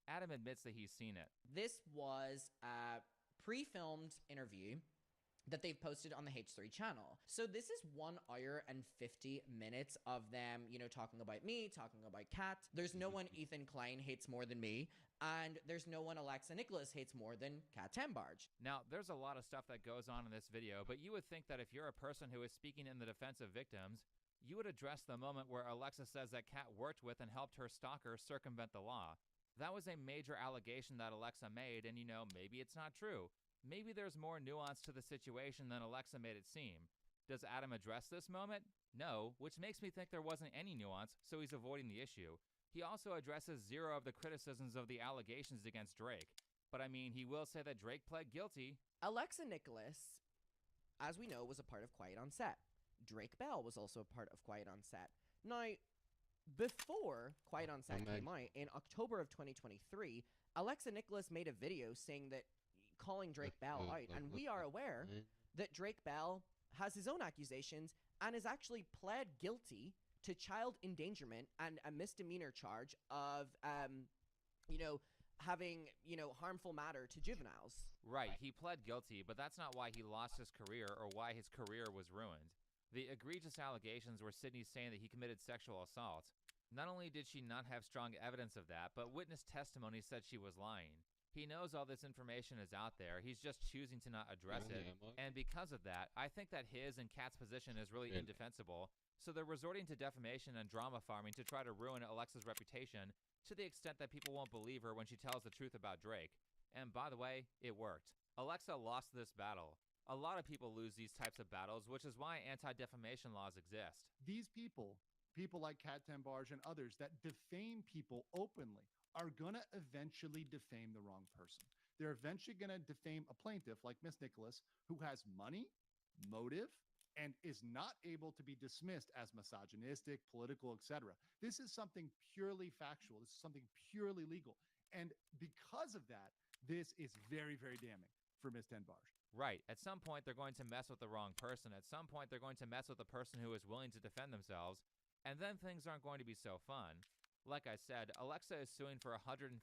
Adam admits that he's seen it. This was a pre-filmed interview that they've posted on the H3 channel. So this is 1 hour and 50 minutes of them, talking about me, talking about Kat. There's no one Ethan Klein hates more than me, and there's no one Alexa Nikolas hates more than Kat Tenbarge. Now, there's a lot of stuff that goes on in this video, but you would think that if you're a person who is speaking in the defense of victims, you would address the moment where Alexa says that Kat worked with and helped her stalker circumvent the law. That was a major allegation that Alexa made, and maybe it's not true. Maybe there's more nuance to the situation than Alexa made it seem. Does Adam address this moment? No, which makes me think there wasn't any nuance, so he's avoiding the issue. He also addresses zero of the criticisms of the allegations against Drake. But he will say that Drake pled guilty. Alexa Nikolas, as we know, was a part of Quiet on Set. Drake Bell was also a part of Quiet on Set. Now, before Quiet on Set came out, in October of 2023, Alexa Nikolas made a video saying that calling Drake Bell out, and we are aware that Drake Bell has his own accusations and is actually pled guilty to child endangerment and a misdemeanor charge of, having, harmful matter to juveniles. Right, he pled guilty, but that's not why he lost his career or why his career was ruined. The egregious allegations were Sydney saying that he committed sexual assault. Not only did she not have strong evidence of that, but witness testimony said she was lying. He knows all this information is out there, he's just choosing to not address it, and because of that, I think that his and Kat's position is really indefensible, so they're resorting to defamation and drama farming to try to ruin Alexa's reputation to the extent that people won't believe her when she tells the truth about Drake. And by the way, it worked. Alexa lost this battle. A lot of people lose these types of battles, which is why anti-defamation laws exist. These people like Kat Tenbarge and others that defame people openly, are going to eventually defame the wrong person. They're eventually going to defame a plaintiff like Miss Nikolas, who has money, motive, and is not able to be dismissed as misogynistic, political, etc. This is something purely factual. This is something purely legal. And because of that, this is very, very damning for Miss Tenbarge. Right. At some point, they're going to mess with the wrong person. At some point, they're going to mess with the person who is willing to defend themselves, and then things aren't going to be so fun. Like I said, Alexa is suing for $150,000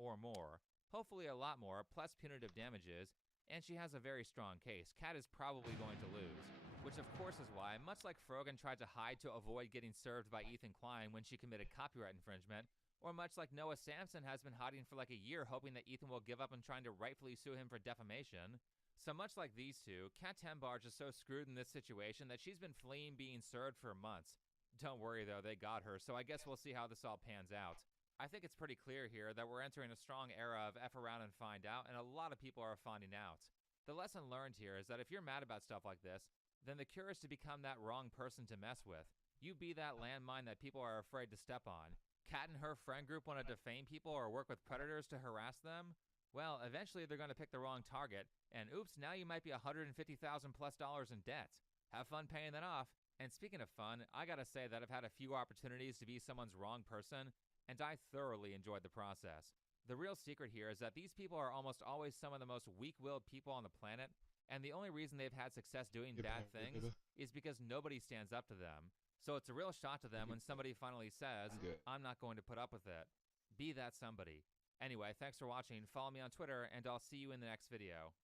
or more, hopefully a lot more, plus punitive damages, and she has a very strong case. Kat is probably going to lose, which of course is why, much like Frogan tried to hide to avoid getting served by Ethan Klein when she committed copyright infringement, or much like Noah Samson has been hiding for like a year hoping that Ethan will give up and trying to rightfully sue him for defamation. So much like these two, Kat Tenbarge is so screwed in this situation that she's been fleeing being served for months. Don't worry though, they got her, so I guess we'll see how this all pans out. I think it's pretty clear here that we're entering a strong era of F around and find out, and a lot of people are finding out. The lesson learned here is that if you're mad about stuff like this, then the cure is to become that wrong person to mess with. You be that landmine that people are afraid to step on. Kat and her friend group want to defame people or work with predators to harass them? Well, eventually they're going to pick the wrong target, and oops, now you might be $150,000+ in debt. Have fun paying that off. And speaking of fun, I gotta say that I've had a few opportunities to be someone's wrong person, and I thoroughly enjoyed the process. The real secret here is that these people are almost always some of the most weak-willed people on the planet, and the only reason they've had success doing bad things is because nobody stands up to them. So it's a real shot to them when somebody finally says, I'm not going to put up with it. Be that somebody. Anyway, thanks for watching. Follow me on Twitter, and I'll see you in the next video.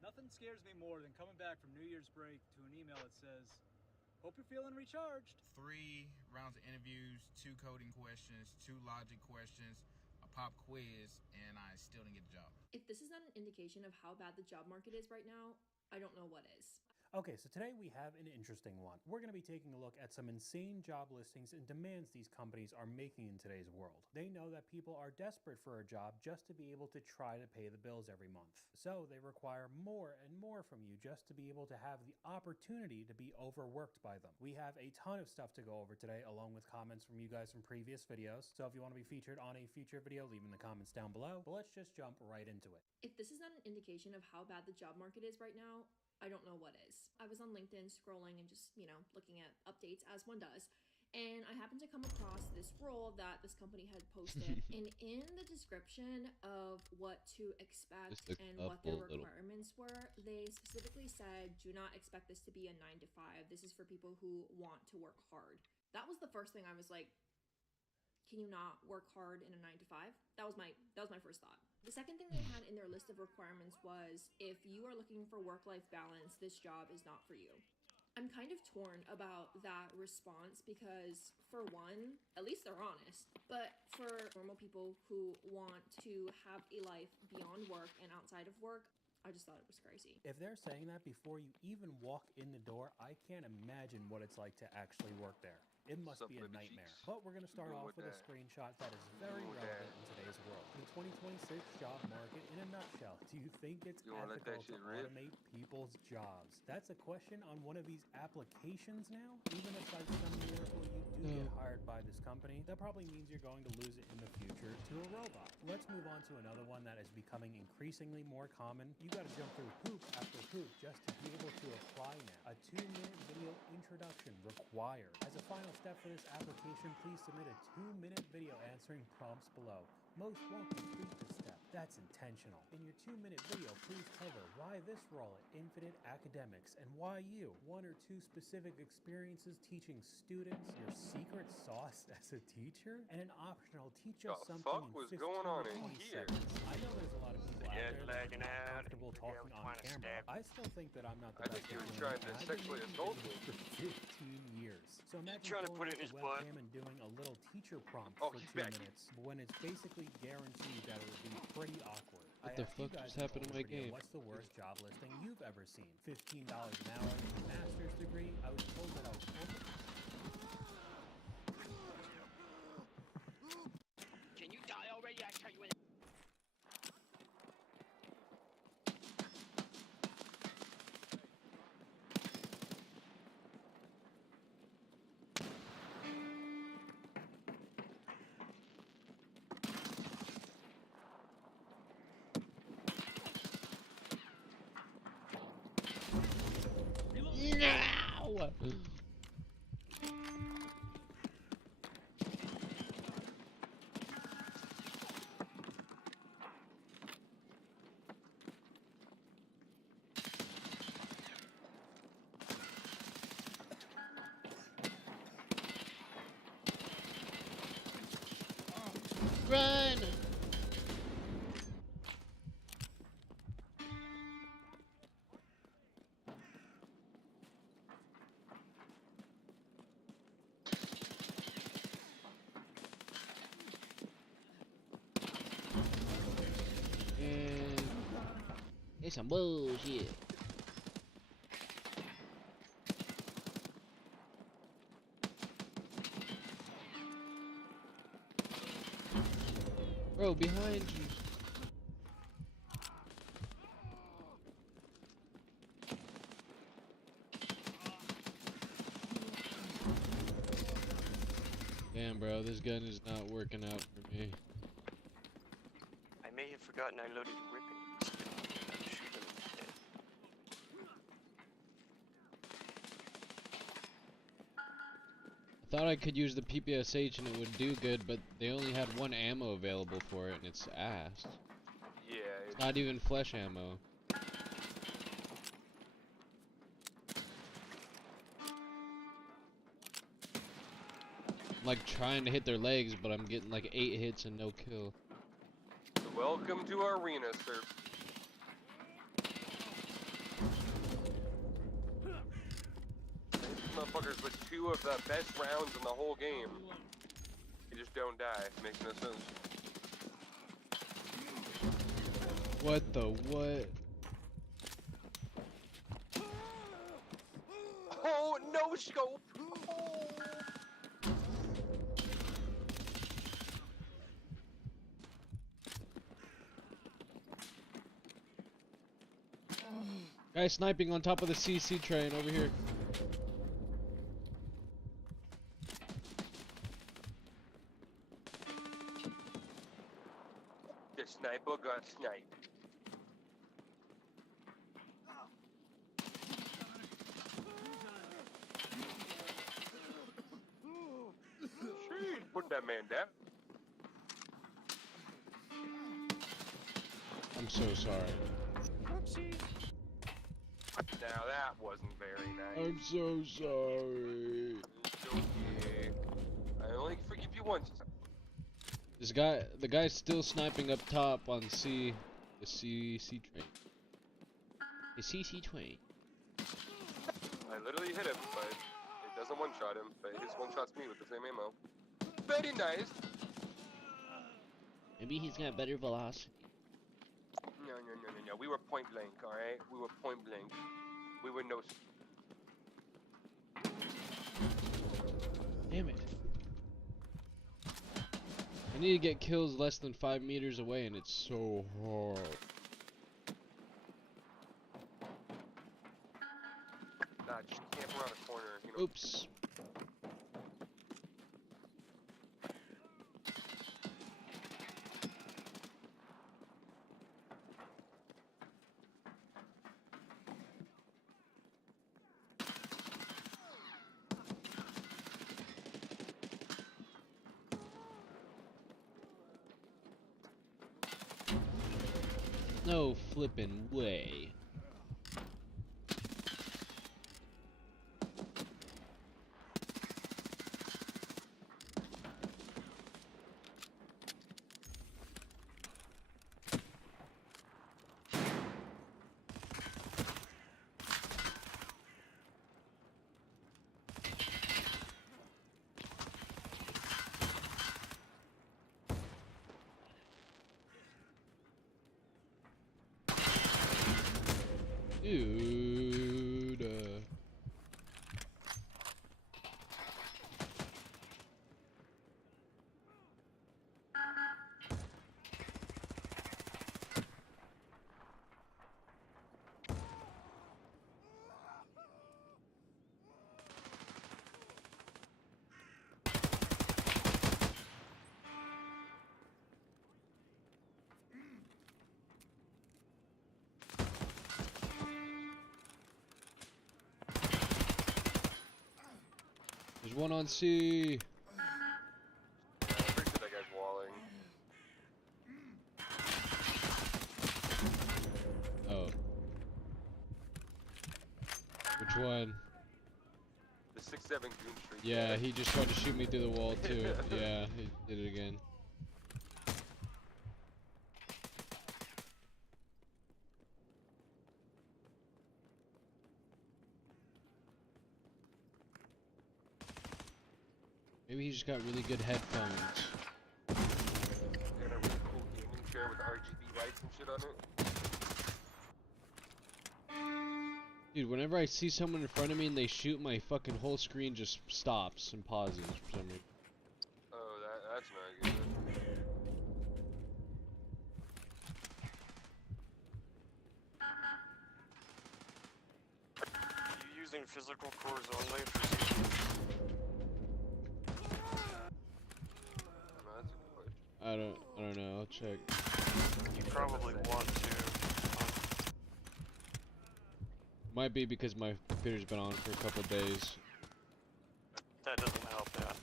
Nothing scares me more than coming back from New Year's break to an email that says, hope you're feeling recharged. 3 rounds of interviews, 2 coding questions, 2 logic questions, a pop quiz, and I still didn't get the job. If this is not an indication of how bad the job market is right now, I don't know what is. Okay, so today we have an interesting one. We're going to be taking a look at some insane job listings and demands these companies are making in today's world. They know that people are desperate for a job just to be able to try to pay the bills every month. So they require more and more from you just to be able to have the opportunity to be overworked by them. We have a ton of stuff to go over today, along with comments from you guys from previous videos. So if you want to be featured on a future video, leave in the comments down below. But let's just jump right into it. If this is not an indication of how bad the job market is right now, I don't know what is. I was on LinkedIn scrolling and just, looking at updates as one does. And I happened to come across this role that this company had posted. And in the description of what to expect and what their requirements were, they specifically said, do not expect this to be a 9-to-5. This is for people who want to work hard. That was the first thing I was like, can you not work hard in a 9-to-5? That was my first thought. The second thing they had in their list of requirements was, if you are looking for work-life balance, this job is not for you. I'm kind of torn about that response because, for one, at least they're honest. But for normal people who want to have a life beyond work and outside of work, I just thought it was crazy. If they're saying that before you even walk in the door, I can't imagine what it's like to actually work there. It must be a nightmare. But we're going to start off with a screenshot that is very relevant in today's world. The 2026 job market in a nutshell. Do you think it's ethical to automate people's jobs? That's a question on one of these applications now. Even if by some miracle you do get hired by this company, that probably means you're going to lose it in the future to a robot. Let's move on to another one that is becoming increasingly more common. You got to jump through hoop after hoop just to be able to apply now. A 2-minute video introduction required. As a final step for this application, please submit a 2-minute video answering prompts below. Most won't complete this step. That's intentional. In your 2-minute video, please cover why this role at Infinite Academics and why you. 1 or 2 specific experiences teaching students, your secret sauce as a teacher, and an optional teach us something in 15 to 20 seconds. I know there's a lot of people out there that are not comfortable talking on camera. I still think that I'm not the best. I think you're trying to sexually assault me for 15 years. So imagine trying to put it in his butt and doing a little teacher prompt for 2 minutes when it's basically guaranteed that it would be pretty awkward. What the fuck just happened to my game? What's the worst job listing you've ever seen? $15 an hour, master's degree. I was told that I was Can you die already? I tell you what. No! Run! It's some bullshit. Bro, behind you. Damn, bro, this gun is not working out for me. I may have I'd forgotten I loaded a rip into this thing. I'd shoot them in the head. I thought I could use the PPSH and it would do good, but they only had one ammo available for it, and it's ass. Yeah. It's not even flesh ammo. I'm like trying to hit their legs, but I'm getting like 8 hits and no kill. Welcome to our arena, sir. These motherfuckers with 2 of the best rounds in the whole game. You just don't die. Makes no sense. What the what? Oh, no scope! Oh. Guy sniping on top of the CC train over here. The sniper got sniped. Jeez, put that man down. I'm so sorry. Whoopsie. Now that wasn't very nice. I'm so sorry. It's okay. I only forgive you once. This guy, the guy's still sniping up top on C, the CC train. The CC train. I literally hit him, but it doesn't one-shot him. But his one-shots me with the same ammo. Very nice. Maybe he's got better velocity. No. We were point blank, alright? We were point blank. We were no... Damn it. I need to get kills less than 5 meters away, and it's so hard. Nah, just camp around a corner, you know? Oops. No flippin' way. Dude. There's one on C. I'm pretty sure that guy's walling. Oh. Which one? The 6-7 Goon Street. Yeah, he just tried to shoot me through the wall too. Yeah, he did it again. Maybe he just got really good headphones. Got a really cool gaming chair with RGB lights and shit on it. Dude, whenever I see someone in front of me and they shoot, my fucking whole screen just stops and pauses for some reason. Oh, that's not good. Are you using physical cores only for CP? I don't know, I'll check. You probably want to. Might be because my computer's been on for a couple days. That doesn't help that.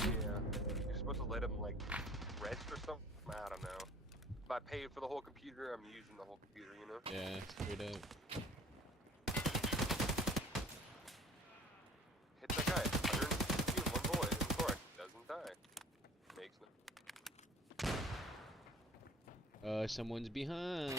Yeah. You're supposed to let him, like, rest or something? I don't know. If I pay for the whole computer, I'm using the whole computer, you know? Yeah, straight up. Hit that guy. 160 in one bullet. And of course, doesn't die. Makes no. Someone's behind.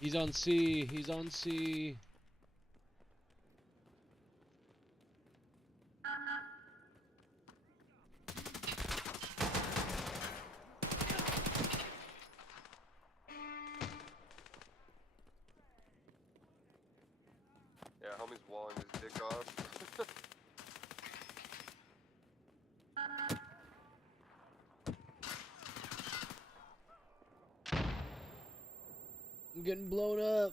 He's on C. He's on C. Yeah, homie's walling his dick off. I'm getting blown up.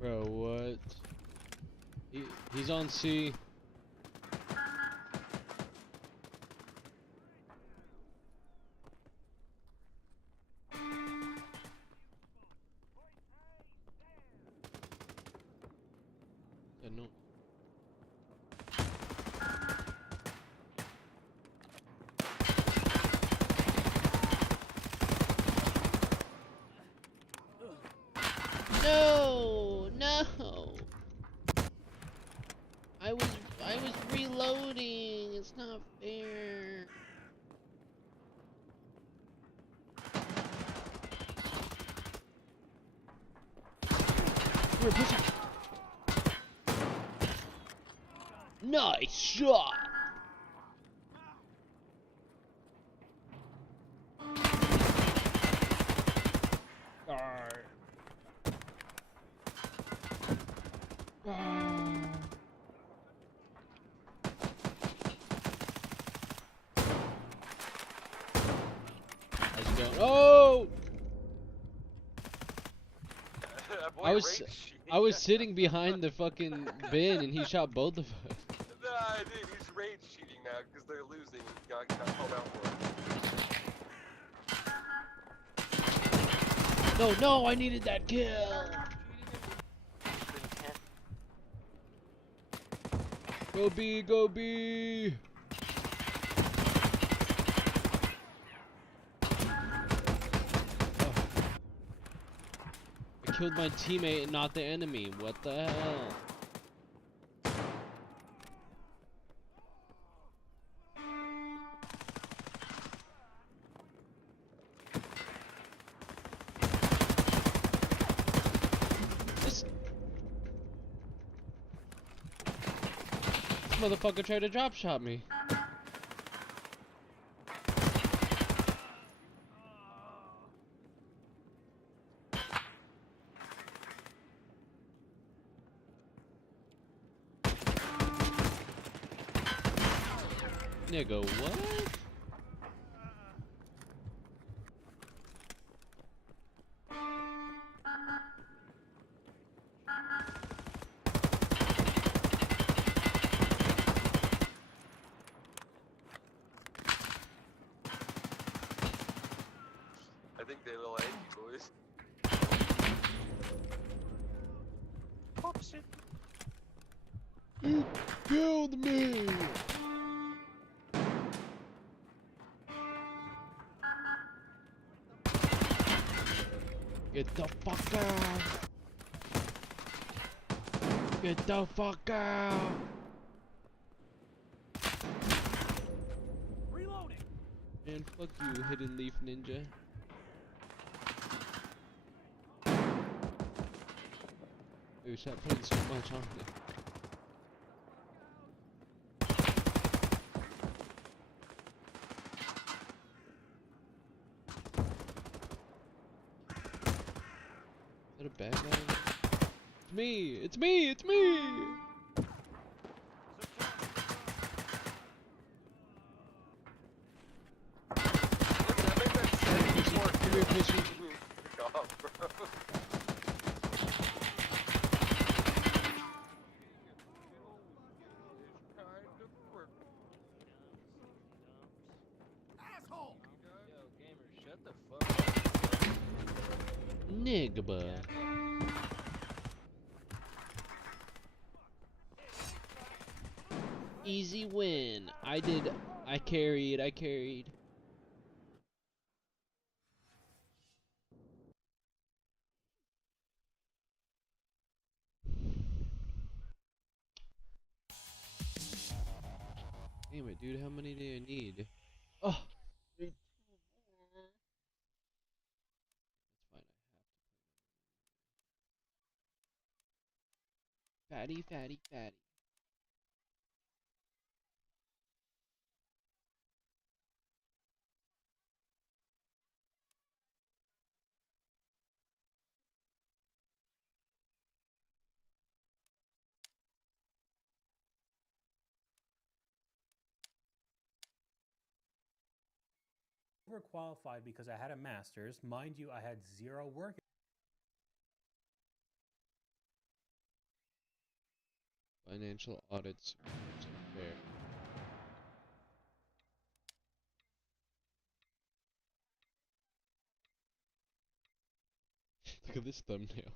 Bro, what? He's on C. No. No, no. I was reloading. It's not fair. We're pushing. Nice shot. Oh! I was sitting behind the fucking bin and he shot both of us. Nah, dude, he's rage cheating now because they're losing and got called out for it. No, I needed that kill. Go B, go B. I killed my teammate and not the enemy. What the hell? This motherfucker tried to drop shot me. Nigga, what? I think they little Yankee boys. Pops it. You killed me! Get the fuck out! Get the fuck out! Reloading. And fuck you, Hidden Leaf Ninja. Dude, stop putting so much on it. Is that a bad guy? It's me! It's me! It's me! Come here, Fishy. Asshole. Yo, gamer, shut the fuck up. Nigga. Easy win. I carried. Damn it, dude, how many do I need? Oh! Need 2 more. That's fine, I have to play. Fatty. Overqualified because I had a master's. Mind you, I had 0 work. Financial audits. Fair. Look at this thumbnail.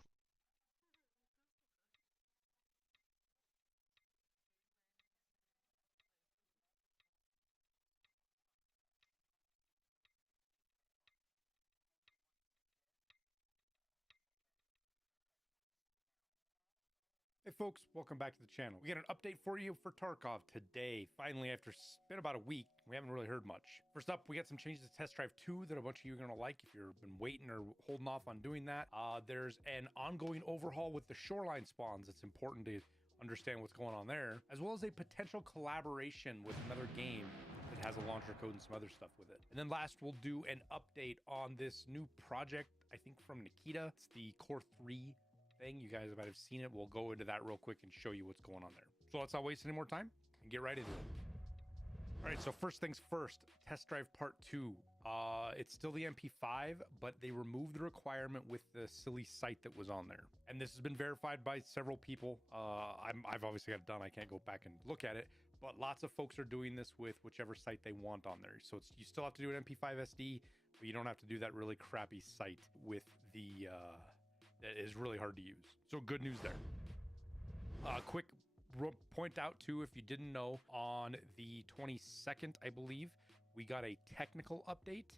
Hey folks, welcome back to the channel. We got an update for you for Tarkov today. Finally, after it's been about a week, we haven't really heard much. First up, we got some changes to Test Drive 2 that a bunch of you are gonna like if you've been waiting or holding off on doing that. There's an ongoing overhaul with the shoreline spawns. It's important to understand what's going on there, as well as a potential collaboration with another game that has a launcher code and some other stuff with it. And then last, we'll do an update on this new project, I think from Nikita. It's the Core 3 thing. You guys might have seen it. We'll go into that real quick and show you what's going on there. So let's not waste any more time and get right into it. All right, so first things first, Test Drive Part 2. It's still the MP5, but they removed the requirement with the silly site that was on there. And this has been verified by several people. I've obviously got it done. I can't go back and look at it, but lots of folks are doing this with whichever site they want on there. So you still have to do an MP5 SD, but you don't have to do that really crappy site with the... that is really hard to use. So good news there. Quick point out too, if you didn't know, on the 22nd, I believe, we got a technical update.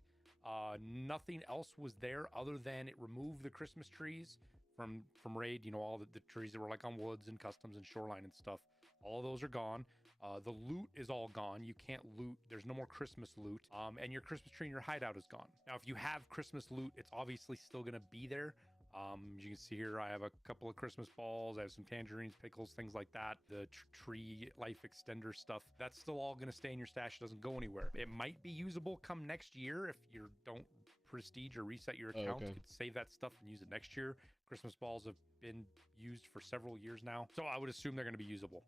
Nothing else was there other than it removed the Christmas trees from Raid. You know, all the trees that were like on woods and customs and shoreline and stuff. All of those are gone. The loot is all gone. You can't loot. There's no more Christmas loot. And your Christmas tree in your hideout is gone. Now, if you have Christmas loot, it's obviously still going to be there. As you can see here, I have a couple of Christmas balls. I have some tangerines, pickles, things like that. The tree life extender stuff, that's still all going to stay in your stash. It doesn't go anywhere. It might be usable come next year if you don't prestige or reset your account. Okay. You could save that stuff and use it next year. Christmas balls have been used for several years now, so I would assume they're going to be usable.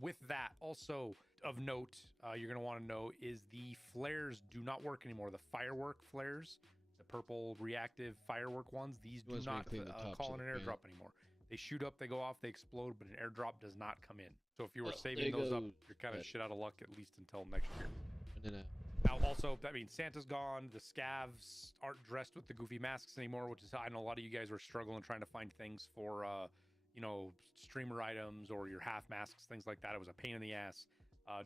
With that, also of note, you're going to want to know is the flares do not work anymore. The firework flares, the purple reactive firework ones, these do not call in an airdrop anymore. They shoot up, they go off, they explode, but an airdrop does not come in. So if you were saving those up, you're kind of shit out of luck, at least until next year. Now, also, that means Santa's gone. The scavs aren't dressed with the goofy masks anymore, which is, I know a lot of you guys were struggling trying to find things for, you know, streamer items or your half masks, things like that. It was a pain in the ass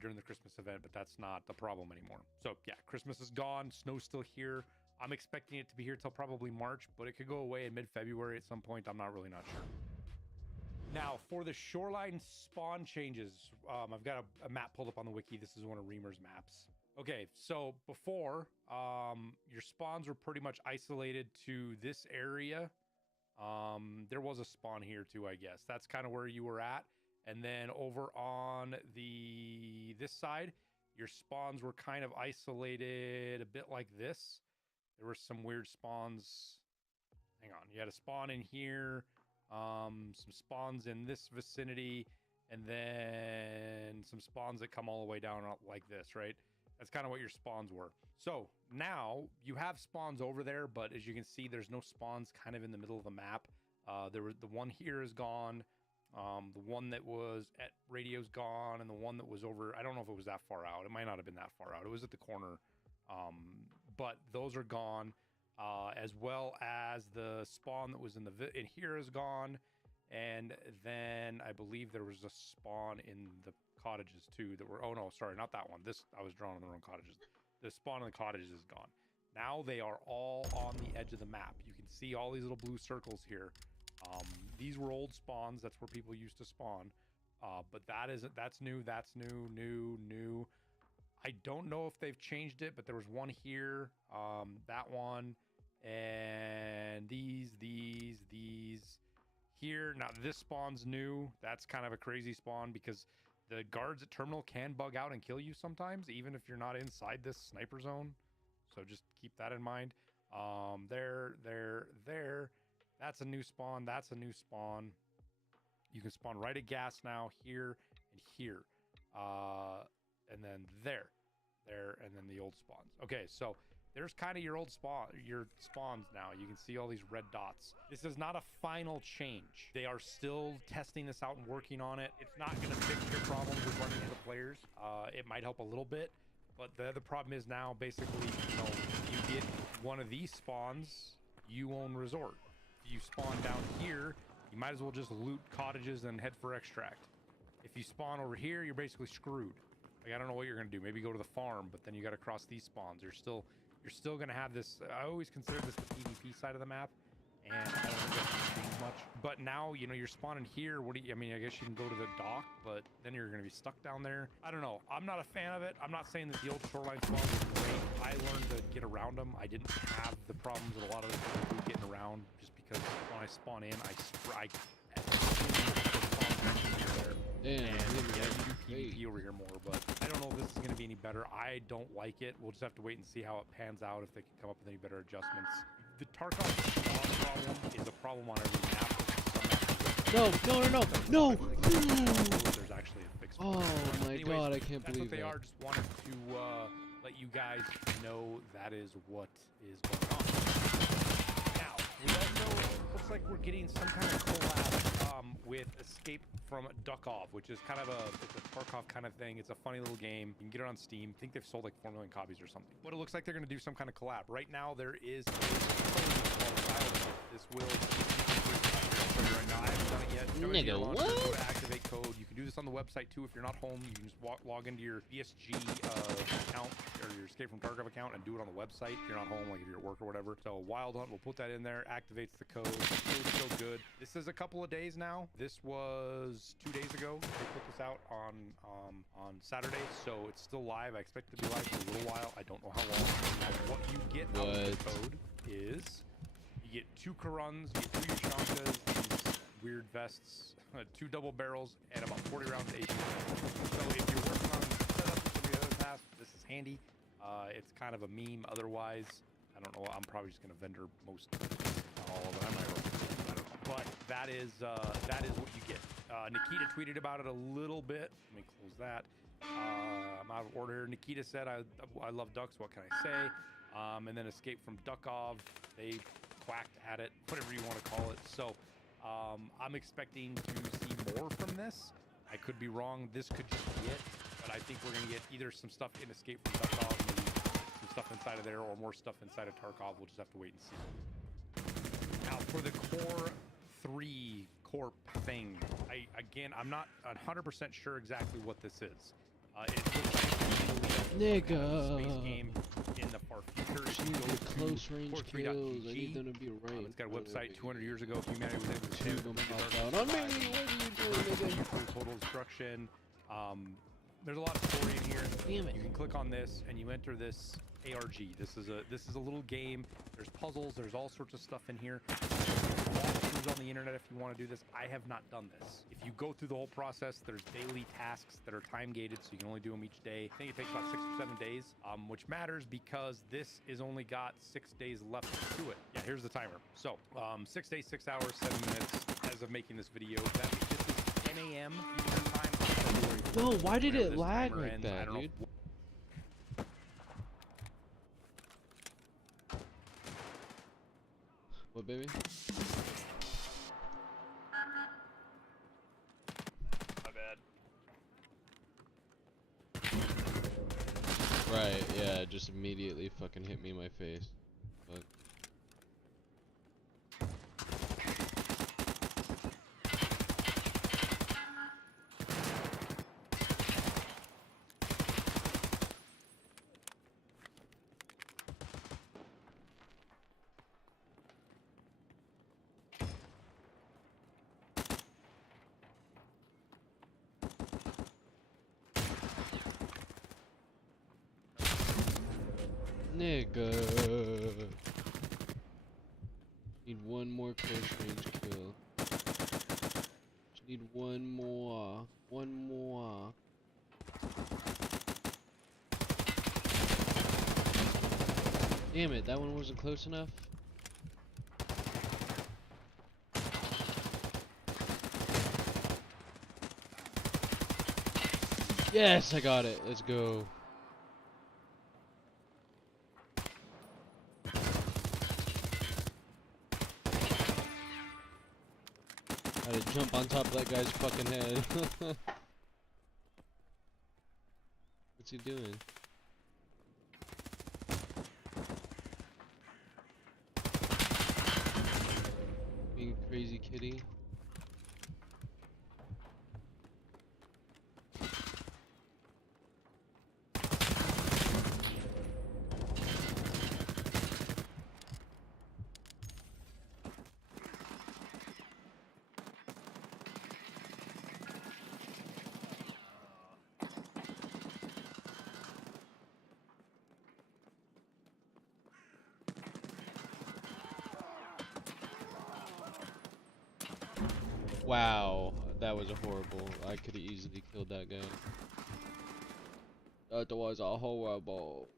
during the Christmas event, but that's not the problem anymore. So yeah, Christmas is gone. Snow's still here. I'm expecting it to be here till probably March, but it could go away in mid-February at some point. I'm not sure. Now, for the shoreline spawn changes, I've got a map pulled up on the wiki. This is one of Reamer's maps. Okay, so before, your spawns were pretty much isolated to this area. There was a spawn here too, I guess. That's kind of where you were at. And then over on this side, your spawns were kind of isolated a bit like this. There were some weird spawns. Hang on, you had a spawn in here, some spawns in this vicinity, and then some spawns that come all the way down like this, right? That's kind of what your spawns were. So now you have spawns over there, but as you can see, there's no spawns kind of in the middle of the map. The one here is gone. The one that was at radio's gone, and the one that was over, I don't know if it was that far out. It might not have been that far out. It was at the corner. But those are gone, as well as the spawn that was in here is gone. And then I believe there was a spawn in the cottages too that were, oh no, sorry, not that one. I was drawing on the wrong cottages. The spawn in the cottages is gone. Now they are all on the edge of the map. You can see all these little blue circles here. These were old spawns. That's where people used to spawn. But that's new. That's new. I don't know if they've changed it, but there was one here, that one, and these here. Now this spawn's new. That's kind of a crazy spawn because the guards at terminal can bug out and kill you sometimes, even if you're not inside this sniper zone. So just keep that in mind. There. That's a new spawn. That's a new spawn. You can spawn right at gas now, here and here. And then there, and then the old spawns. Okay, so there's kind of your spawns now. You can see all these red dots. This is not a final change. They are still testing this out and working on it. It's not going to fix your problems with running into players. It might help a little bit, but the other problem is now basically, you get one of these spawns, you own resort. If you spawn down here, you might as well just loot cottages and head for extract. If you spawn over here, you're basically screwed. Like, I don't know what you're gonna do. Maybe go to the farm, but then you got to cross these spawns. You're still gonna have this. I always consider this the PvP side of the map, and I don't think that's changed much. But now, you're spawning here. I guess you can go to the dock, but then you're gonna be stuck down there. I don't know. I'm not a fan of it. I'm not saying that the old shoreline spawns are great. I learned to get around them. I didn't have the problems that a lot of the people do getting around, just because when I spawn in, and yeah, you do PvP over here more, but I don't know if this is going to be any better. I don't like it. We'll just have to wait and see how it pans out, if they can come up with any better adjustments. The Tarkov spawn problem is a problem on every map. No. There's actually a fix. Oh my god, I can't believe that. That's what they are. Just wanted to let you guys know that is what is going on. Now, we also looks like we're getting some kind of collab with Escape from Duck-Off, which is kind of it's a Tarkov kind of thing. It's a funny little game. You can get it on Steam. I think they've sold like 4 million copies or something. But it looks like they're going to do some kind of collab. Right now, there is a code called This will right now. I haven't done it yet. Nigga, what? Go to activate code. You can do this on the website too. If you're not home, you can just log into your BSG account or your Escape from Tarkov account and do it on the website if you're not home, like if you're at work or whatever. So Wild Hunt, we'll put that in there. Activates the code. The code's still good. This is a couple of days now. This was 2 days ago. They put this out on Saturday, so it's still live. I expect it to be live for a little while. I don't know how long. And what you get out of the code is you get 2 Karuns, you get 2 Yashankas, these weird vests, 2 double barrels, and about 40 rounds of AP. So if you're working on setup for some of the other tasks, this is handy. It's kind of a meme. Otherwise, I don't know. I'm probably just gonna vendor most, not all of it. I might. I don't know. But that is what you get. Nikita tweeted about it a little bit. Let me close that. I'm out of order. Nikita said, I love ducks. What can I say? And then Escape from Duckov. They quacked at it, whatever you want to call it. So I'm expecting to see more from this. I could be wrong. This could just be it. But I think we're going to get either some stuff in Escape from Duckov, maybe some stuff inside of there, or more stuff inside of Tarkov. We'll just have to wait and see. Now, for the Core 3 Corp thing, I'm not 100% sure exactly what this is. It looks like a space game in the far future. Close range kills. I need them to be right. It's got a website 200 years ago. Humanity was able to Shoot them out on me. What are you doing, nigga? Total destruction. There's a lot of story in here. Damn it. You can click on this and you enter this ARG. This is a little game. There's puzzles. There's all sorts of stuff in here. Walkthroughs on the internet if you want to do this. I have not done this. If you go through the whole process, there's daily tasks that are time gated, so you can only do them each day. I think it takes about 6 or 7 days, which matters because this is only got 6 days left to it. Yeah, here's the timer. So 6 days, 6 hours, 7 minutes as of making this video. That means this is 10 a.m. Eastern time. No, why did it lag like that, dude? What, baby? My bad. Right, yeah, it just immediately fucking hit me in my face. Fuck. Nigga. Need one more close range kill. Just need one more. One more. Damn it, that one wasn't close enough. Yes, I got it. Let's go. I had to jump on top of that guy's fucking head. What's he doing? Being a crazy kitty. Wow, that was horrible. I could have easily killed that guy. That was a horrible.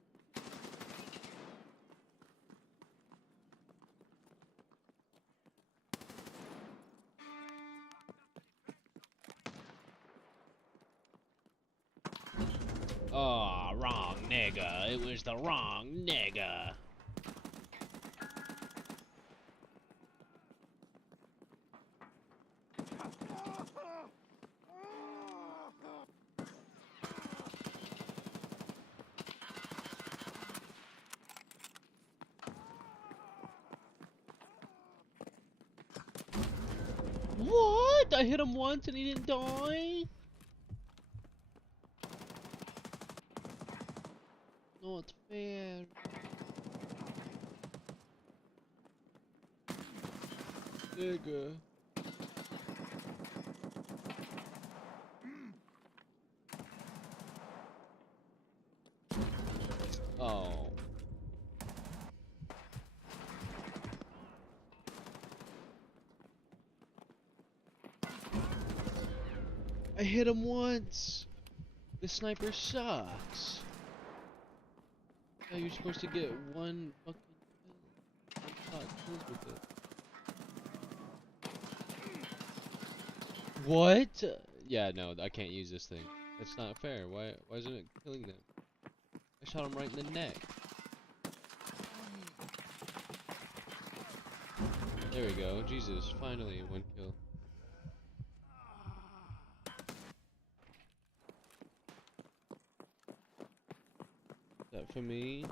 Oh, wrong nigga. It was the wrong nigga. What? I hit him once and he didn't die? Not fair. Nigga. Oh. I hit him once. The sniper sucks. Yeah, you're supposed to get one fucking kill. Kills with it. What? Yeah, no, I can't use this thing. That's not fair. Why isn't it killing them? I shot him right in the neck. There we go. Jesus, finally one kill. Is that for me?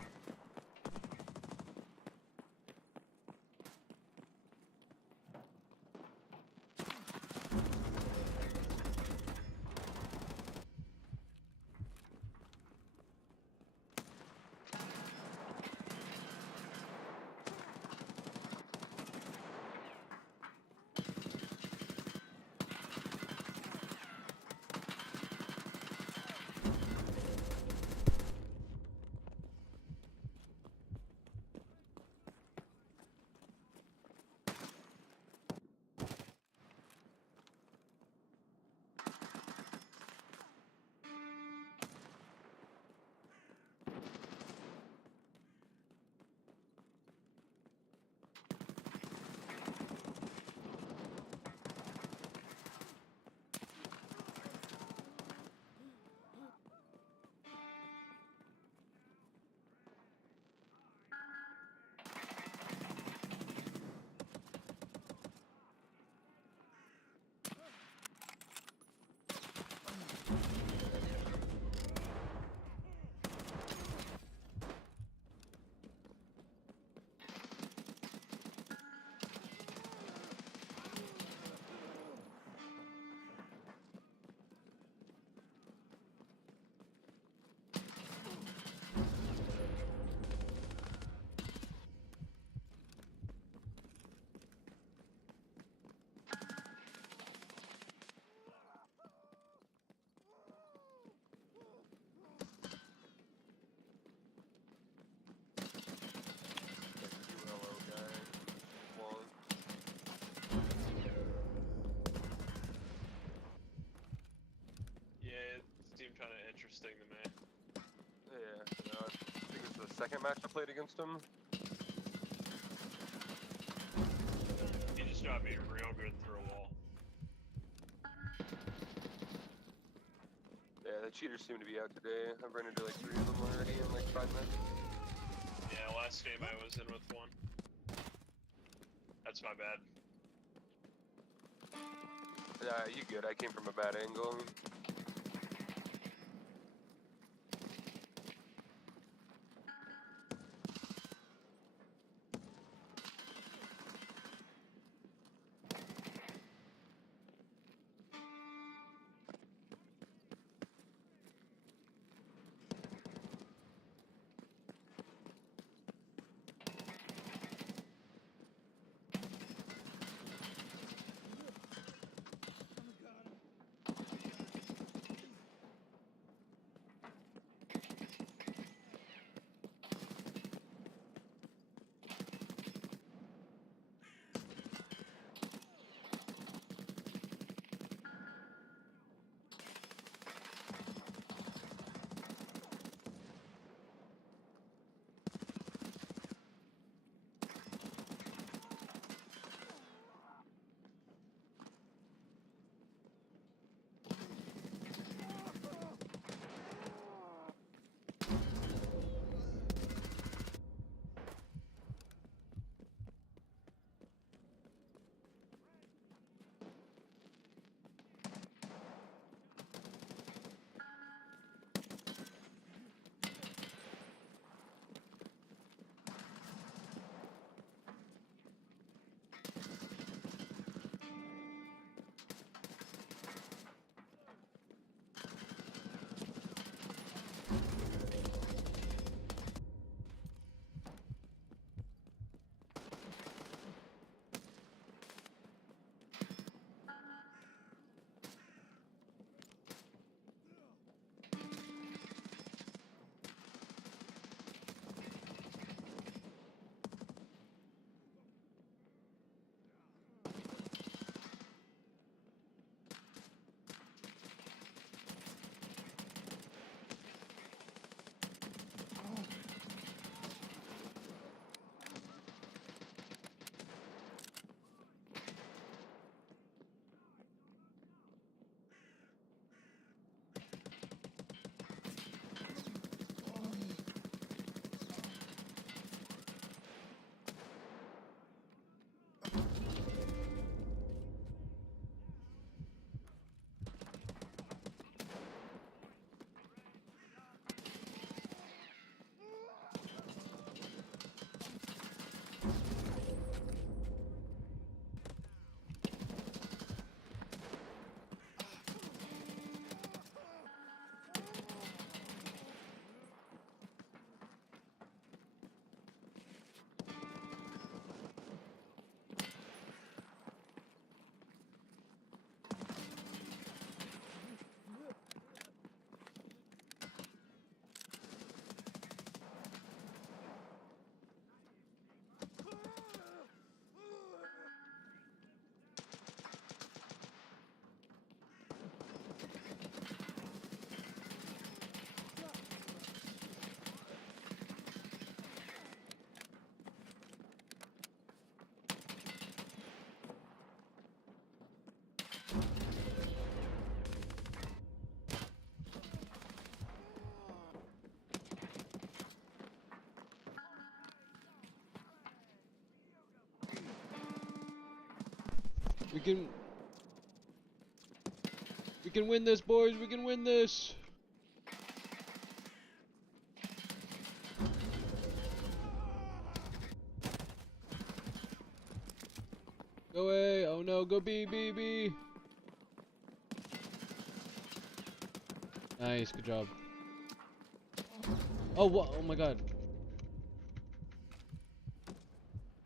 Kind of interesting to me. Yeah, no, I think it's the second match I played against him. He just got me real good through a wall. Yeah, the cheaters seem to be out today. I've run into like 3 of them already in like 5 minutes. Yeah, last game I was in with one. That's my bad. Yeah, you good. I came from a bad angle. We can win this, boys. We can win this. Go A. Oh no, go B, B, B. Nice, good job. Oh, what? Oh my god.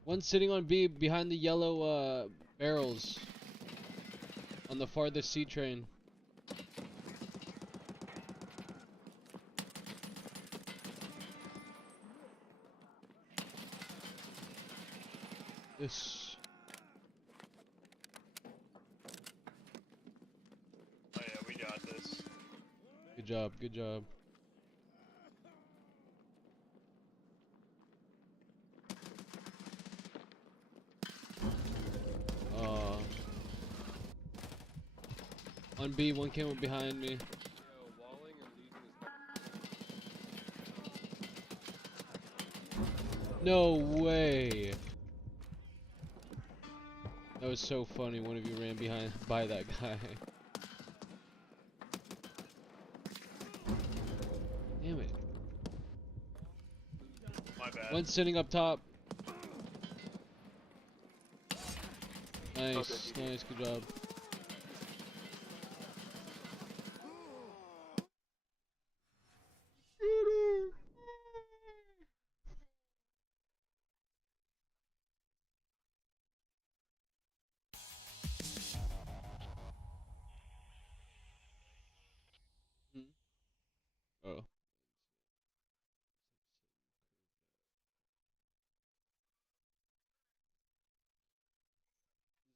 One's sitting on B behind the yellow barrels on the farthest C train. This. Oh yeah, we got this. Good job, good job. On B, one came up behind me. No way. That was so funny. One of you ran by that guy. Damn it. My bad. One's sitting up top. Nice, nice, good job. Oh.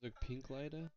The pink lighter?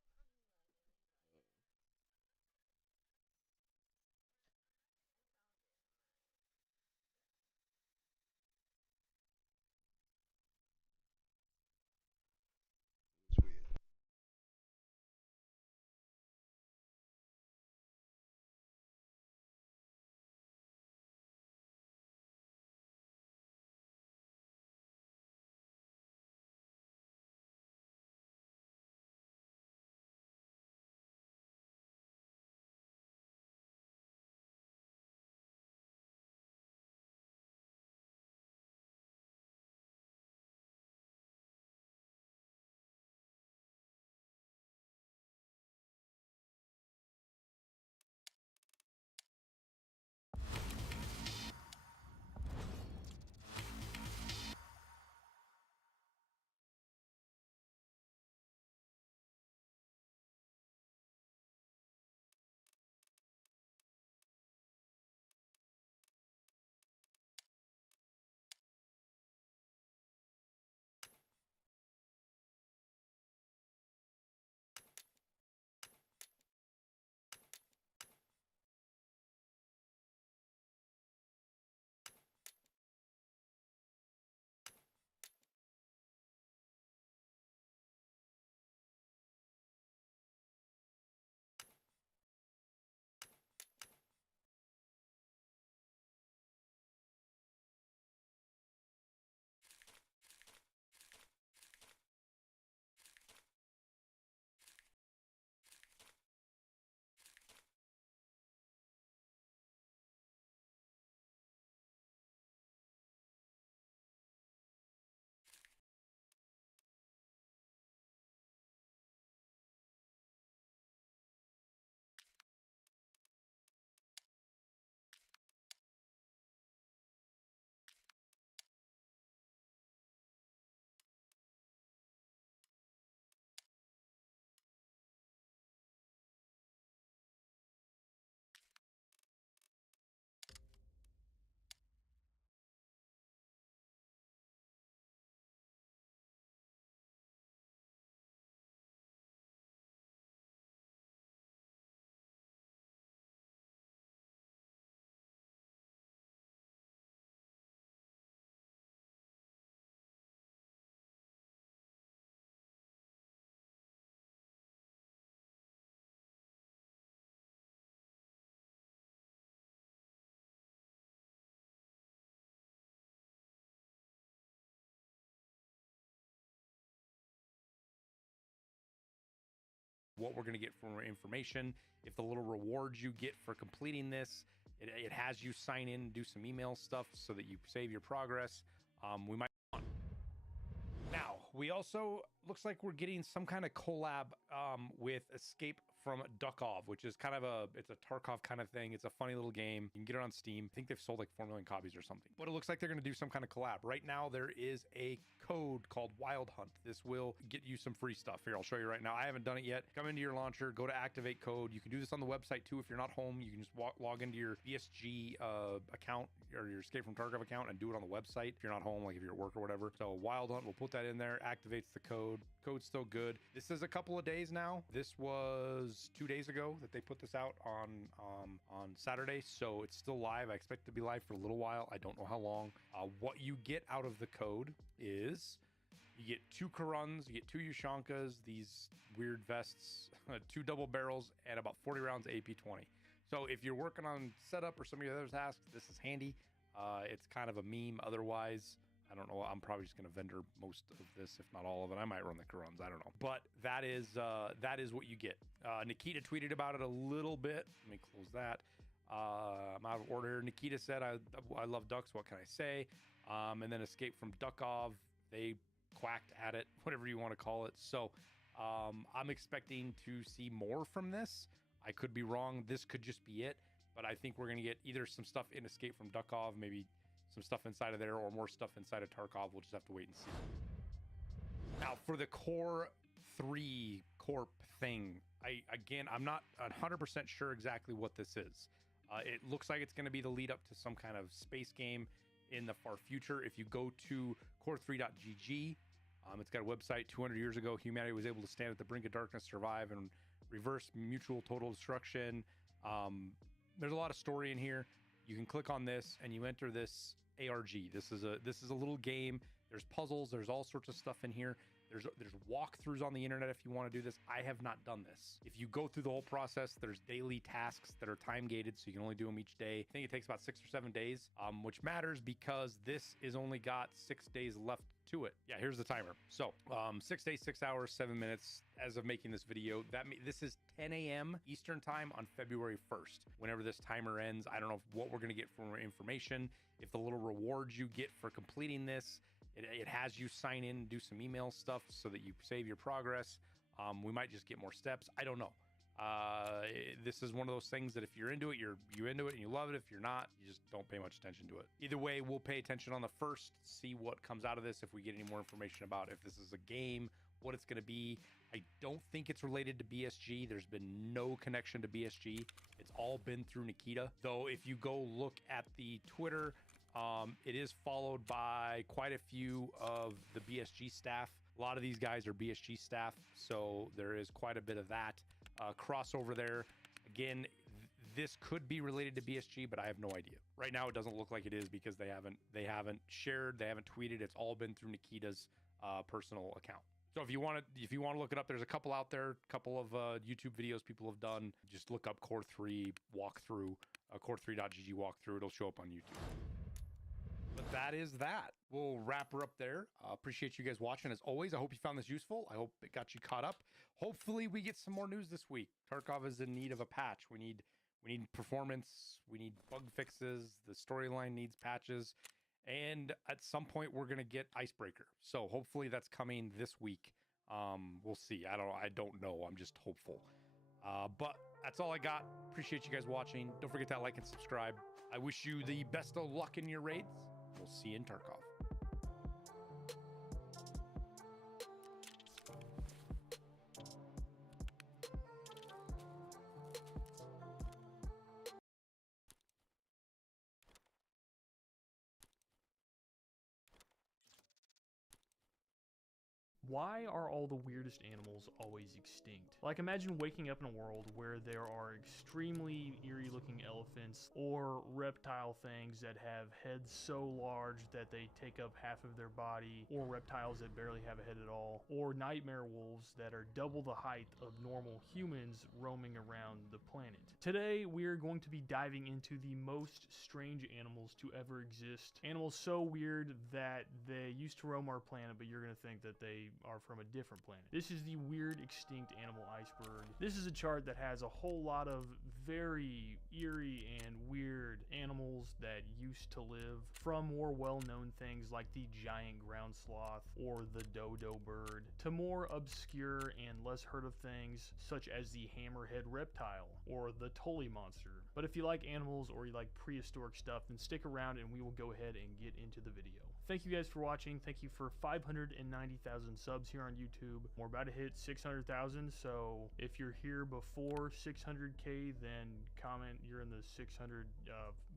what we're going to get for more information. If the little rewards you get for completing this, it has you sign in and do some email stuff so that you save your progress. We might. Now, we also, looks like we're getting some kind of collab with Escape from Duckov, which is kind of it's a Tarkov kind of thing. It's a funny little game. You can get it on Steam. I think they've sold like 4 million copies or something. But it looks like they're going to do some kind of collab. Right now, there is a code called Wild Hunt. This will get you some free stuff. Here, I'll show you right now. I haven't done it yet. Come into your launcher, go to activate code. You can do this on the website too. If you're not home, you can just log into your BSG account or your Escape from Tarkov account and do it on the website if you're not home, like if you're at work or whatever. So Wild Hunt, we'll put that in there, activates the code. Code's still good. This is a couple of days now. This was 2 days ago that they put this out on Saturday, so it's still live. I expect it to be live for a little while. I don't know how long. What you get out of the code is you get 2 Karuns, you get 2 Ushankas, these weird vests, 2 double barrels, and about 40 rounds of AP-20. So if you're working on setup or some of your other tasks, this is handy. It's kind of a meme. Otherwise, I don't know. I'm probably just going to vendor most of this, if not all of it. I might run the Karuns. I don't know. But that is what you get. Nikita tweeted about it a little bit. Let me close that. I'm out of order here. Nikita said, I love ducks. What can I say? And then Escape from Duckov. They quacked at it, whatever you want to call it. So I'm expecting to see more from this. I could be wrong. This could just be it. But I think we're going to get either some stuff in Escape from Duckov, maybe some stuff inside of there, or more stuff inside of Tarkov. We'll just have to wait and see. Now, for the Core 3 Corp thing, I'm not 100% sure exactly what this is. It looks like it's going to be the lead up to some kind of space game in the far future. If you go to core3.gg, it's got a website. 200 years ago, humanity was able to stand at the brink of darkness, survive, and reverse mutual total destruction. There's a lot of story in here. You can click on this and you enter this ARG. This is a little game. There's puzzles. There's all sorts of stuff in here. There's walkthroughs on the internet if you want to do this. I have not done this. If you go through the whole process, there's daily tasks that are time gated, so you can only do them each day. I think it takes about 6 or 7 days, which matters because this is only got 6 days left to it. Yeah, here's the timer. So 6 days, 6 hours, 7 minutes as of making this video. This is 10 a.m. Eastern time on February 1st. Whenever this timer ends, I don't know what we're going to get for more information. If the little rewards you get for completing this, it has you sign in and do some email stuff so that you save your progress. We might just get more steps. I don't know. This is one of those things that if you're into it, you're into it and you love it. If you're not, you just don't pay much attention to it. Either way, we'll pay attention on the 1st, see what comes out of this. If we get any more information about if this is a game, what it's going to be. I don't think it's related to BSG. There's been no connection to BSG. It's all been through Nikita. Though if you go look at the Twitter, it is followed by quite a few of the BSG staff. A lot of these guys are BSG staff, so there is quite a bit of that crossover there. Again, this could be related to BSG, but I have no idea. Right now, it doesn't look like it is because they haven't shared, they haven't tweeted. It's all been through Nikita's personal account. So if you want to look it up, there's a couple out there, a couple of YouTube videos people have done. Just look up Core 3 walkthrough, core3.gg walkthrough. It'll show up on YouTube. But that is that. We'll wrap her up there. Appreciate you guys watching. As always, I hope you found this useful. I hope it got you caught up. Hopefully, we get some more news this week. Tarkov is in need of a patch. We need performance. We need bug fixes. The storyline needs patches. And at some point, we're going to get Icebreaker. So hopefully that's coming this week. We'll see. I don't know. I'm just hopeful. But that's all I got. Appreciate you guys watching. Don't forget to like and subscribe. I wish you the best of luck in your raids. We'll see you in Tarkov. Why are all the weirdest animals always extinct? Like, imagine waking up in a world where there are extremely eerie looking elephants, or reptile things that have heads so large that they take up half of their body, or reptiles that barely have a head at all, or nightmare wolves that are double the height of normal humans roaming around the planet. Today, we are going to be diving into the most strange animals to ever exist. Animals so weird that they used to roam our planet, but you're going to think that they are from a different planet. This is the weird extinct animal iceberg. This is a chart that has a whole lot of very eerie and weird animals that used to live, from more well-known things like the giant ground sloth or the dodo bird, to more obscure and less heard of things such as the hammerhead reptile or the Tully monster. But if you like animals or you like prehistoric stuff, then stick around and we will go ahead and get into the video. Thank you guys for watching. Thank you for 590,000 subs here on YouTube. We're about to hit 600,000, so if you're here before 600K, then comment you're in the 600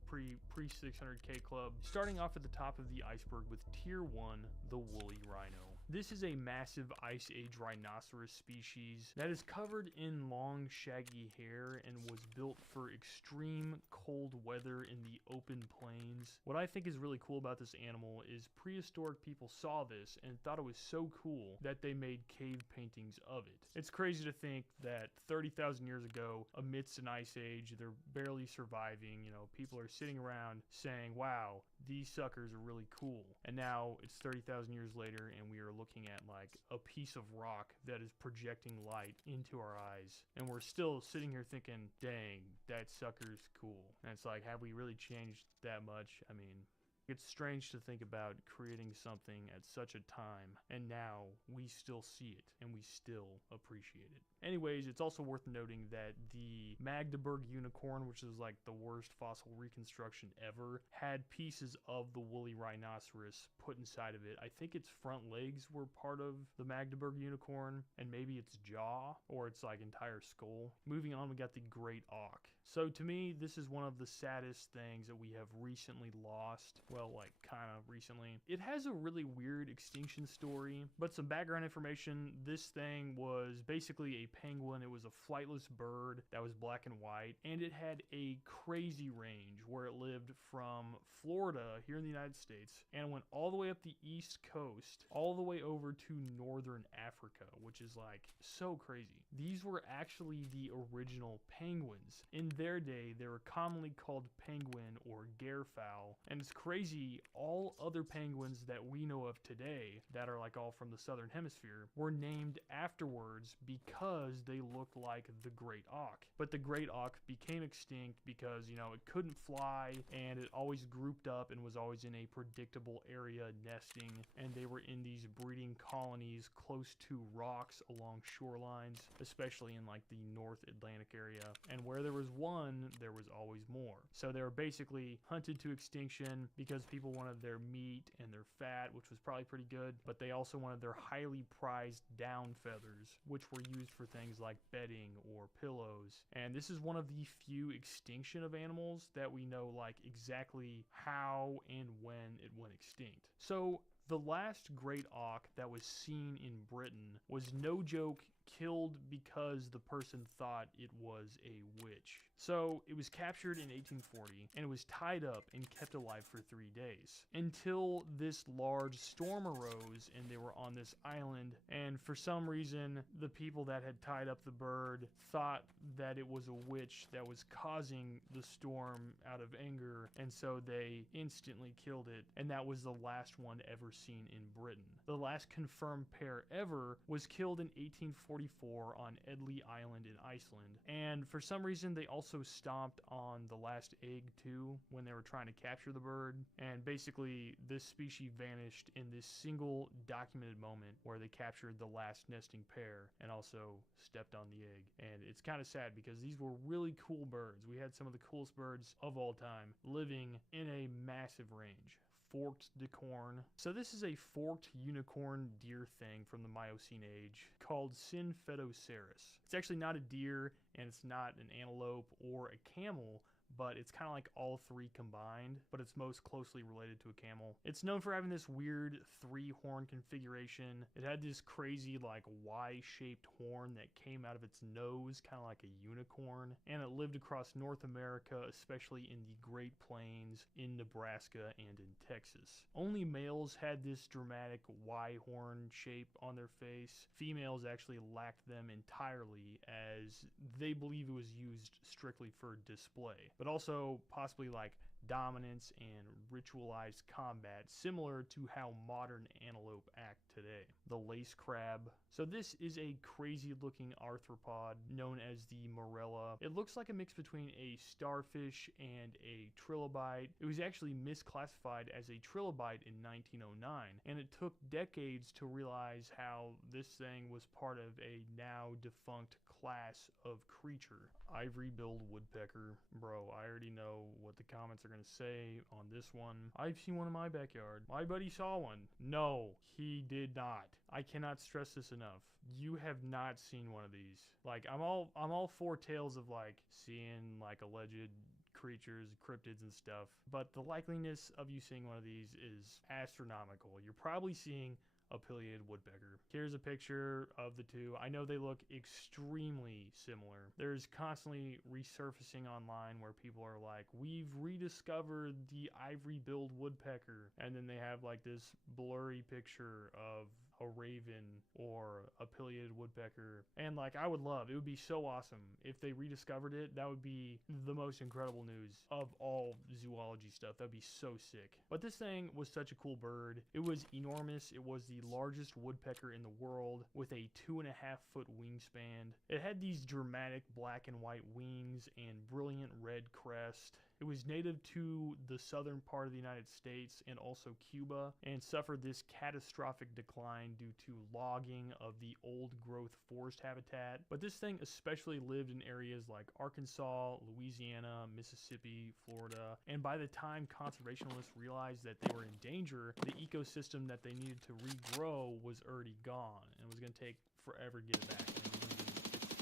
pre 600K club. Starting off at the top of the iceberg with tier 1, the woolly rhino. This is a massive Ice Age rhinoceros species that is covered in long, shaggy hair and was built for extreme cold weather in the open plains. What I think is really cool about this animal is prehistoric people saw this and thought it was so cool that they made cave paintings of it. It's crazy to think that 30,000 years ago, amidst an ice age, they're barely surviving. You know, people are sitting around saying, wow, these suckers are really cool. And now it's 30,000 years later and we are looking at like a piece of rock that is projecting light into our eyes, and we're still sitting here thinking, dang, that sucker's cool. And it's like, have we really changed that much? I mean, it's strange to think about creating something at such a time, and now we still see it, and we still appreciate it. Anyways, it's also worth noting that the Magdeburg unicorn, which is like the worst fossil reconstruction ever, had pieces of the woolly rhinoceros put inside of it. I think its front legs were part of the Magdeburg unicorn, and maybe its jaw, or its like entire skull. Moving on, we got the great auk. So to me, this is one of the saddest things that we have recently lost. Well, like kind of recently. It has a really weird extinction story, but some background information. This thing was basically a penguin. It was a flightless bird that was black and white, and it had a crazy range where it lived from Florida here in the United States and went all the way up the East Coast, all the way over to northern Africa, which is like so crazy. These were actually the original penguins. In their day, they were commonly called penguin or gairfowl, and it's crazy, all other penguins that we know of today that are like all from the southern hemisphere were named afterwards because they looked like the great auk. But the great auk became extinct because, you know, it couldn't fly and it always grouped up and was always in a predictable area nesting, and they were in these breeding colonies close to rocks along shorelines, especially in like the North Atlantic area, and where there was one, there was always more. So they were basically hunted to extinction because people wanted their meat and their fat, which was probably pretty good, but they also wanted their highly prized down feathers, which were used for things like bedding or pillows. And this is one of the few extinction of animals that we know like exactly how and when it went extinct. So the last great auk that was seen in Britain was, no joke, killed because the person thought it was a witch. So it was captured in 1840 and it was tied up and kept alive for 3 days until this large storm arose and they were on this island, and for some reason the people that had tied up the bird thought that it was a witch that was causing the storm out of anger, and so they instantly killed it, and that was the last one ever seen in Britain. The last confirmed pair ever was killed in 1844 on Edley Island in Iceland, and for some reason they also stomped on the last egg too when they were trying to capture the bird, and basically this species vanished in this single documented moment where they captured the last nesting pair and also stepped on the egg. And it's kind of sad because these were really cool birds. We had some of the coolest birds of all time living in a massive range. Forked decorn. So this is a forked unicorn deer thing from the Miocene age called Synfetoceras. It's actually not a deer and it's not an antelope or a camel, but it's kind of like all three combined, but it's most closely related to a camel. It's known for having this weird 3-horn configuration. It had this crazy like Y-shaped horn that came out of its nose, kind of like a unicorn, and it lived across North America, especially in the Great Plains, in Nebraska, and in Texas. Only males had this dramatic Y-horn shape on their face. Females actually lacked them entirely, as they believe it was used strictly for display, but also possibly like dominance and ritualized combat, similar to how modern antelope act today. The lace crab. So this is a crazy looking arthropod known as the morella. It looks like a mix between a starfish and a trilobite. It was actually misclassified as a trilobite in 1909, and it took decades to realize how this thing was part of a now defunct class of creature. Ivory-billed woodpecker. Bro, I already know what the comments are going to say on this one. I've seen one in my backyard. My buddy saw one. No, he did not. I cannot stress this enough. You have not seen one of these. Like, I'm all for tales of like seeing like alleged creatures, cryptids and stuff, but the likeliness of you seeing one of these is astronomical. You're probably seeing a pileated woodpecker. Here's a picture of the two. I know they look extremely similar. There's constantly resurfacing online where people are like, we've rediscovered the ivory-billed woodpecker, and then they have like this blurry picture of a raven or a pileated woodpecker. And like, I would love, it would be so awesome if they rediscovered it. That would be the most incredible news of all zoology stuff. That'd be so sick. But this thing was such a cool bird. It was enormous. It was the largest woodpecker in the world with a 2.5-foot wingspan. It had these dramatic black and white wings and brilliant red crest. It was native to the southern part of the United States and also Cuba, and suffered this catastrophic decline due to logging of the old growth forest habitat. But this thing especially lived in areas like Arkansas, Louisiana, Mississippi, Florida, and by the time conservationists realized that they were in danger, the ecosystem that they needed to regrow was already gone, and it was going to take forever to get it back.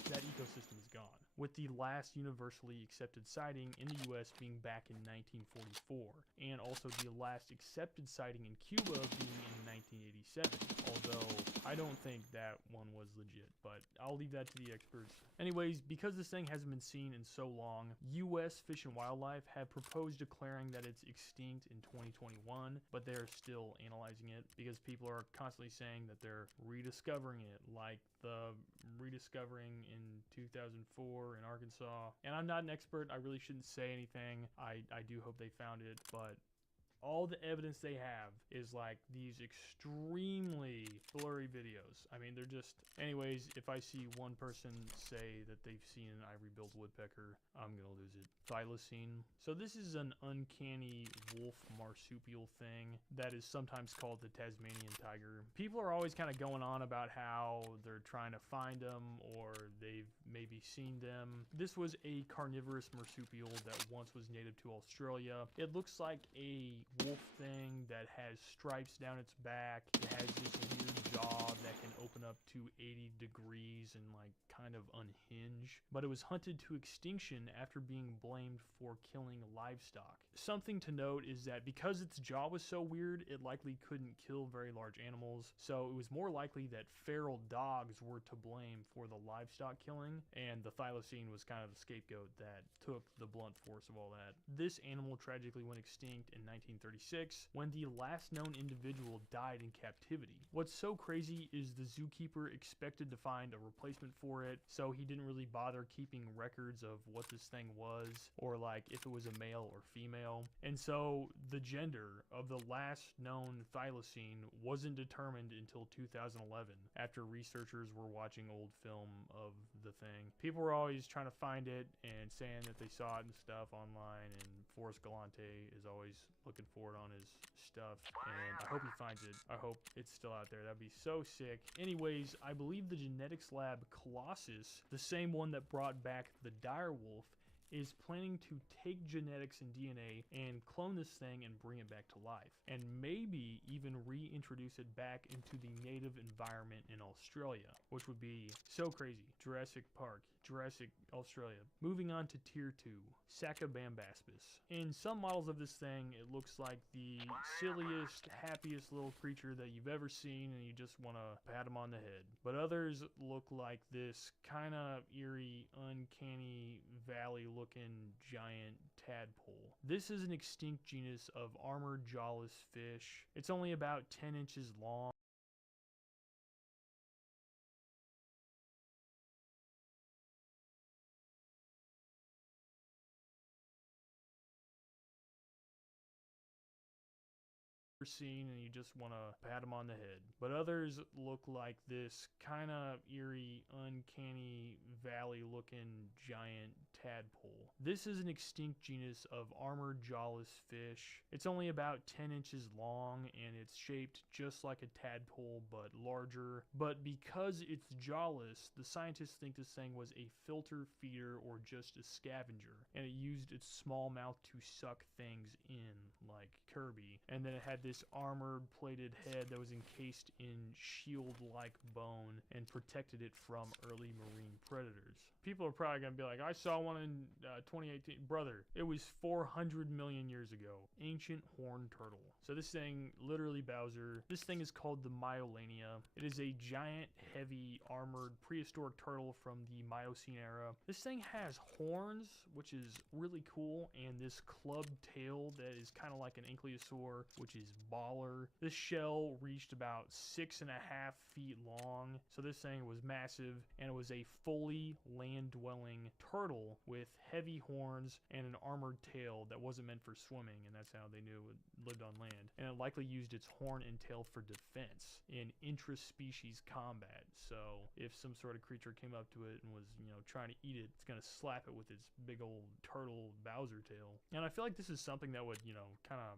That ecosystem is gone, with the last universally accepted sighting in the US being back in 1944, and also the last accepted sighting in Cuba being in 1987, although I don't think that one was legit, but I'll leave that to the experts. Anyways, because this thing hasn't been seen in so long, US Fish and Wildlife have proposed declaring that it's extinct in 2021, but they're still analyzing it because people are constantly saying that they're rediscovering it, like the rediscovering in 2004 in Arkansas. And I'm not an expert. I really shouldn't say anything. I do hope they found it, but all the evidence they have is like these extremely blurry videos. I mean, they're just... Anyways, if I see one person say that they've seen an ivory-billed woodpecker, I'm gonna lose it. Thylacine. So this is an uncanny wolf marsupial thing that is sometimes called the Tasmanian tiger. People are always kind of going on about how they're trying to find them or they've maybe seen them. This was a carnivorous marsupial that once was native to Australia. It looks like a wolf thing that has stripes down its back. It has this weird jaw that can open up to 80 degrees and like kind of unhinge. But it was hunted to extinction after being blamed for killing livestock. Something to note is that because its jaw was so weird, it likely couldn't kill very large animals. So it was more likely that feral dogs were to blame for the livestock killing, and the thylacine was kind of the scapegoat that took the blunt force of all that. This animal tragically went extinct in 1936 when the last known individual died in captivity. What's so crazy is the zookeeper expected to find a replacement for it, so he didn't really bother keeping records of what this thing was or like if it was a male or female. And so the gender of the last known thylacine wasn't determined until 2011 after researchers were watching old film of the thing. People were always trying to find it and saying that they saw it and stuff online, and Forrest Galante is always looking for it on his stuff, and I hope he finds it. I hope it's still out there. That'd be so sick. Anyways, I believe the genetics lab Colossus, the same one that brought back the dire wolf, is planning to take genetics and DNA and clone this thing and bring it back to life, and maybe even reintroduce it back into the native environment in Australia, which would be so crazy. Jurassic Park. Jurassic Australia. Moving on to tier 2, Sacabambaspis. In some models of this thing, it looks like the silliest, happiest little creature that you've ever seen, and you just want to pat him on the head. But others look like this kind of eerie, uncanny valley-looking giant tadpole. This is an extinct genus of armored jawless fish. It's only about 10 inches long. Seen, and you just want to pat him on the head. But others look like this kind of eerie, uncanny valley-looking giant tadpole. This is an extinct genus of armored jawless fish. It's only about 10 inches long, and it's shaped just like a tadpole but larger. But because it's jawless, the scientists think this thing was a filter feeder or just a scavenger, and it used its small mouth to suck things in like Kirby. And then it had this armored plated head that was encased in shield-like bone and protected it from early marine predators. People are probably going to be like, I saw one in 2018. Brother, it was 400 million years ago. Ancient horned turtle. So this thing, literally Bowser, this thing is called the Myolania. It is a giant, heavy, armored, prehistoric turtle from the Miocene era. This thing has horns, which is really cool, and this clubbed tail that is kind of like an ankylosaur, which is baller. This shell reached about 6.5 feet long, so this thing was massive, and it was a fully land-dwelling turtle with heavy horns and an armored tail that wasn't meant for swimming, and that's how they knew it lived on land. And it likely used its horn and tail for defense in intra-species combat. So if some sort of creature came up to it and was, trying to eat it, it's gonna slap it with its big old turtle Bowser tail. And I feel like this is something that would, kind of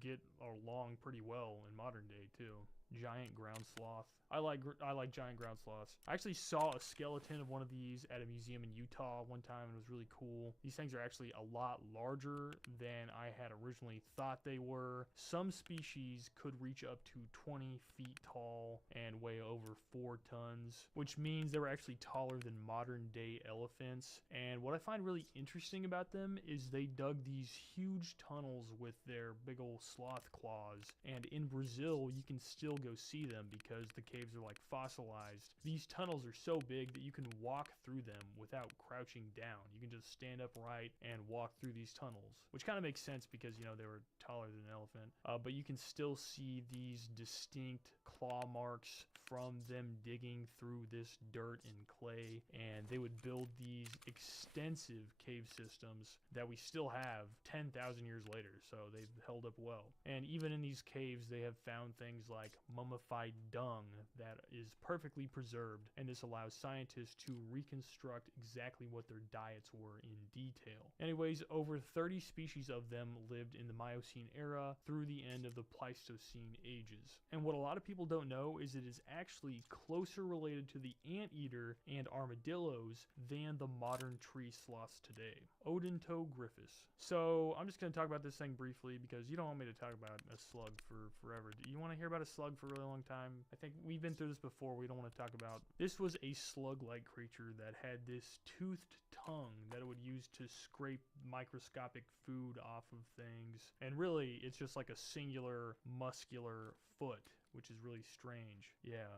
get along pretty well in modern day too. Giant ground sloth. I like giant ground sloths. I actually saw a skeleton of one of these at a museum in Utah one time, and it was really cool. These things are actually a lot larger than I had originally thought they were. Some species could reach up to 20 feet tall and weigh over 4 tons, which means they were actually taller than modern day elephants. And what I find really interesting about them is they dug these huge tunnels with their big old sloth claws. And in Brazil, you can still go see them because the caves are like fossilized. These tunnels are so big that you can walk through them without crouching down. You can just stand upright and walk through these tunnels, which kind of makes sense because, they were taller than an elephant. But you can still see these distinct claw marks from them digging through this dirt and clay, and they would build these extensive cave systems that we still have 10,000 years later, so they've held up well. And even in these caves, they have found things like mummified dung that is perfectly preserved, and this allows scientists to reconstruct exactly what their diets were in detail. Anyways, over 30 species of them lived in the Miocene era through the end of the Pleistocene ages. And what a lot of people don't know is it is actually closer related to the anteater and armadillos than the modern tree sloths today. Odontogryphus. So I'm just going to talk about this thing briefly because you don't want me to talk about a slug for forever. Do you want to hear about a slug for a really long time? I think we've been through this before. We don't want to talk about. This was a slug-like creature that had this toothed tongue that it would use to scrape microscopic food off of things. And really, it's just like a singular muscular foot, which is really strange. Yeah.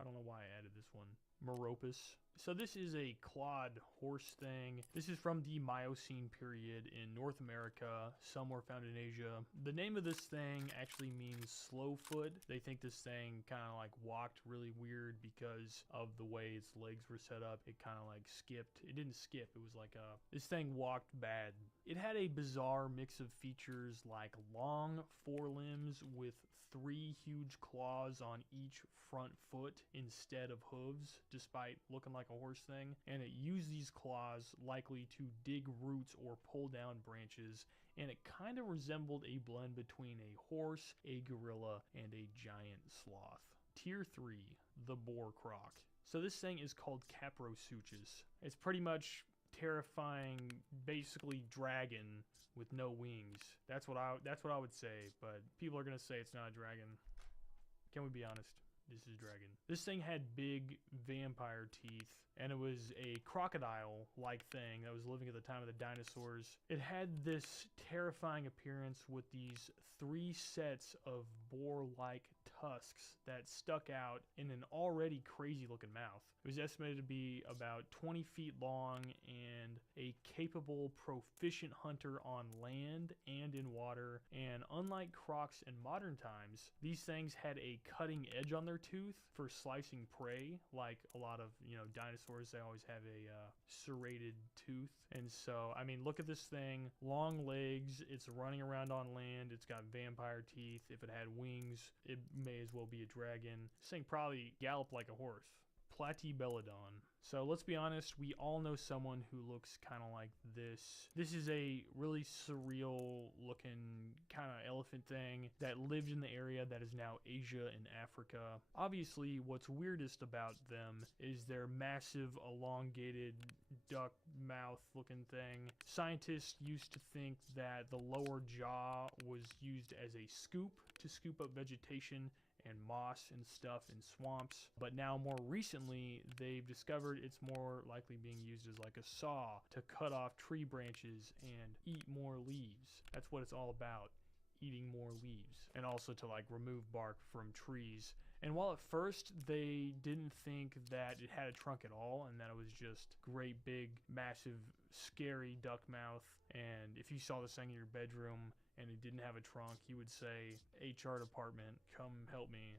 I don't know why I added this one. Meropus. So this is a clawed horse thing. This is from the Miocene period in North America. Some were found in Asia. The name of this thing actually means slowfoot. They think this thing kind of like walked really weird because of the way its legs were set up. It kind of like skipped. It didn't skip. It was like this thing walked bad. It had a bizarre mix of features like long forelimbs with 3 huge claws on each front foot instead of hooves, despite looking like a horse thing. And it used these claws likely to dig roots or pull down branches, and it kind of resembled a blend between a horse, a gorilla, and a giant sloth. Tier 3, the boar croc. So this thing is called Caprosuchus. It's pretty much terrifying, basically dragon with no wings. That's what I would say, but people are gonna say it's not a dragon. Can we be honest? This is dragon. This thing had big vampire teeth, and it was a crocodile-like thing that was living at the time of the dinosaurs. It had this terrifying appearance with these 3 sets of boar-like tusks that stuck out in an already crazy-looking mouth. It was estimated to be about 20 feet long and a capable, proficient hunter on land and in water. And unlike crocs in modern times, these things had a cutting edge on their tooth for slicing prey. Like a lot of, dinosaurs, they always have a serrated tooth. And so, I mean, look at this thing. Long legs. It's running around on land. It's got vampire teeth. If it had wings, it may as well be a dragon. This thing probably galloped like a horse. Platybelodon. So let's be honest, we all know someone who looks kind of like this. This is a really surreal looking kind of elephant thing that lived in the area that is now Asia and Africa. Obviously, what's weirdest about them is their massive, elongated duck mouth looking thing. Scientists used to think that the lower jaw was used as a scoop to scoop up vegetation and moss and stuff in swamps, but now more recently they've discovered it's more likely being used as like a saw to cut off tree branches and eat more leaves. That's what it's all about, eating more leaves, and also to like remove bark from trees. And while at first they didn't think that it had a trunk at all and that it was just great big massive scary duck mouth, and if you saw this thing in your bedroom and it didn't have a trunk, you would say, HR department, come help me.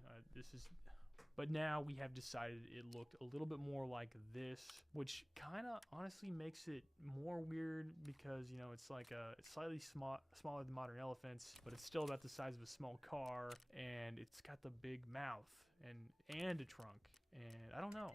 But now we have decided it looked a little bit more like this, which kind of honestly makes it more weird because, it's like it's slightly smaller than modern elephants, but it's still about the size of a small car, and it's got the big mouth and a trunk. And I don't know,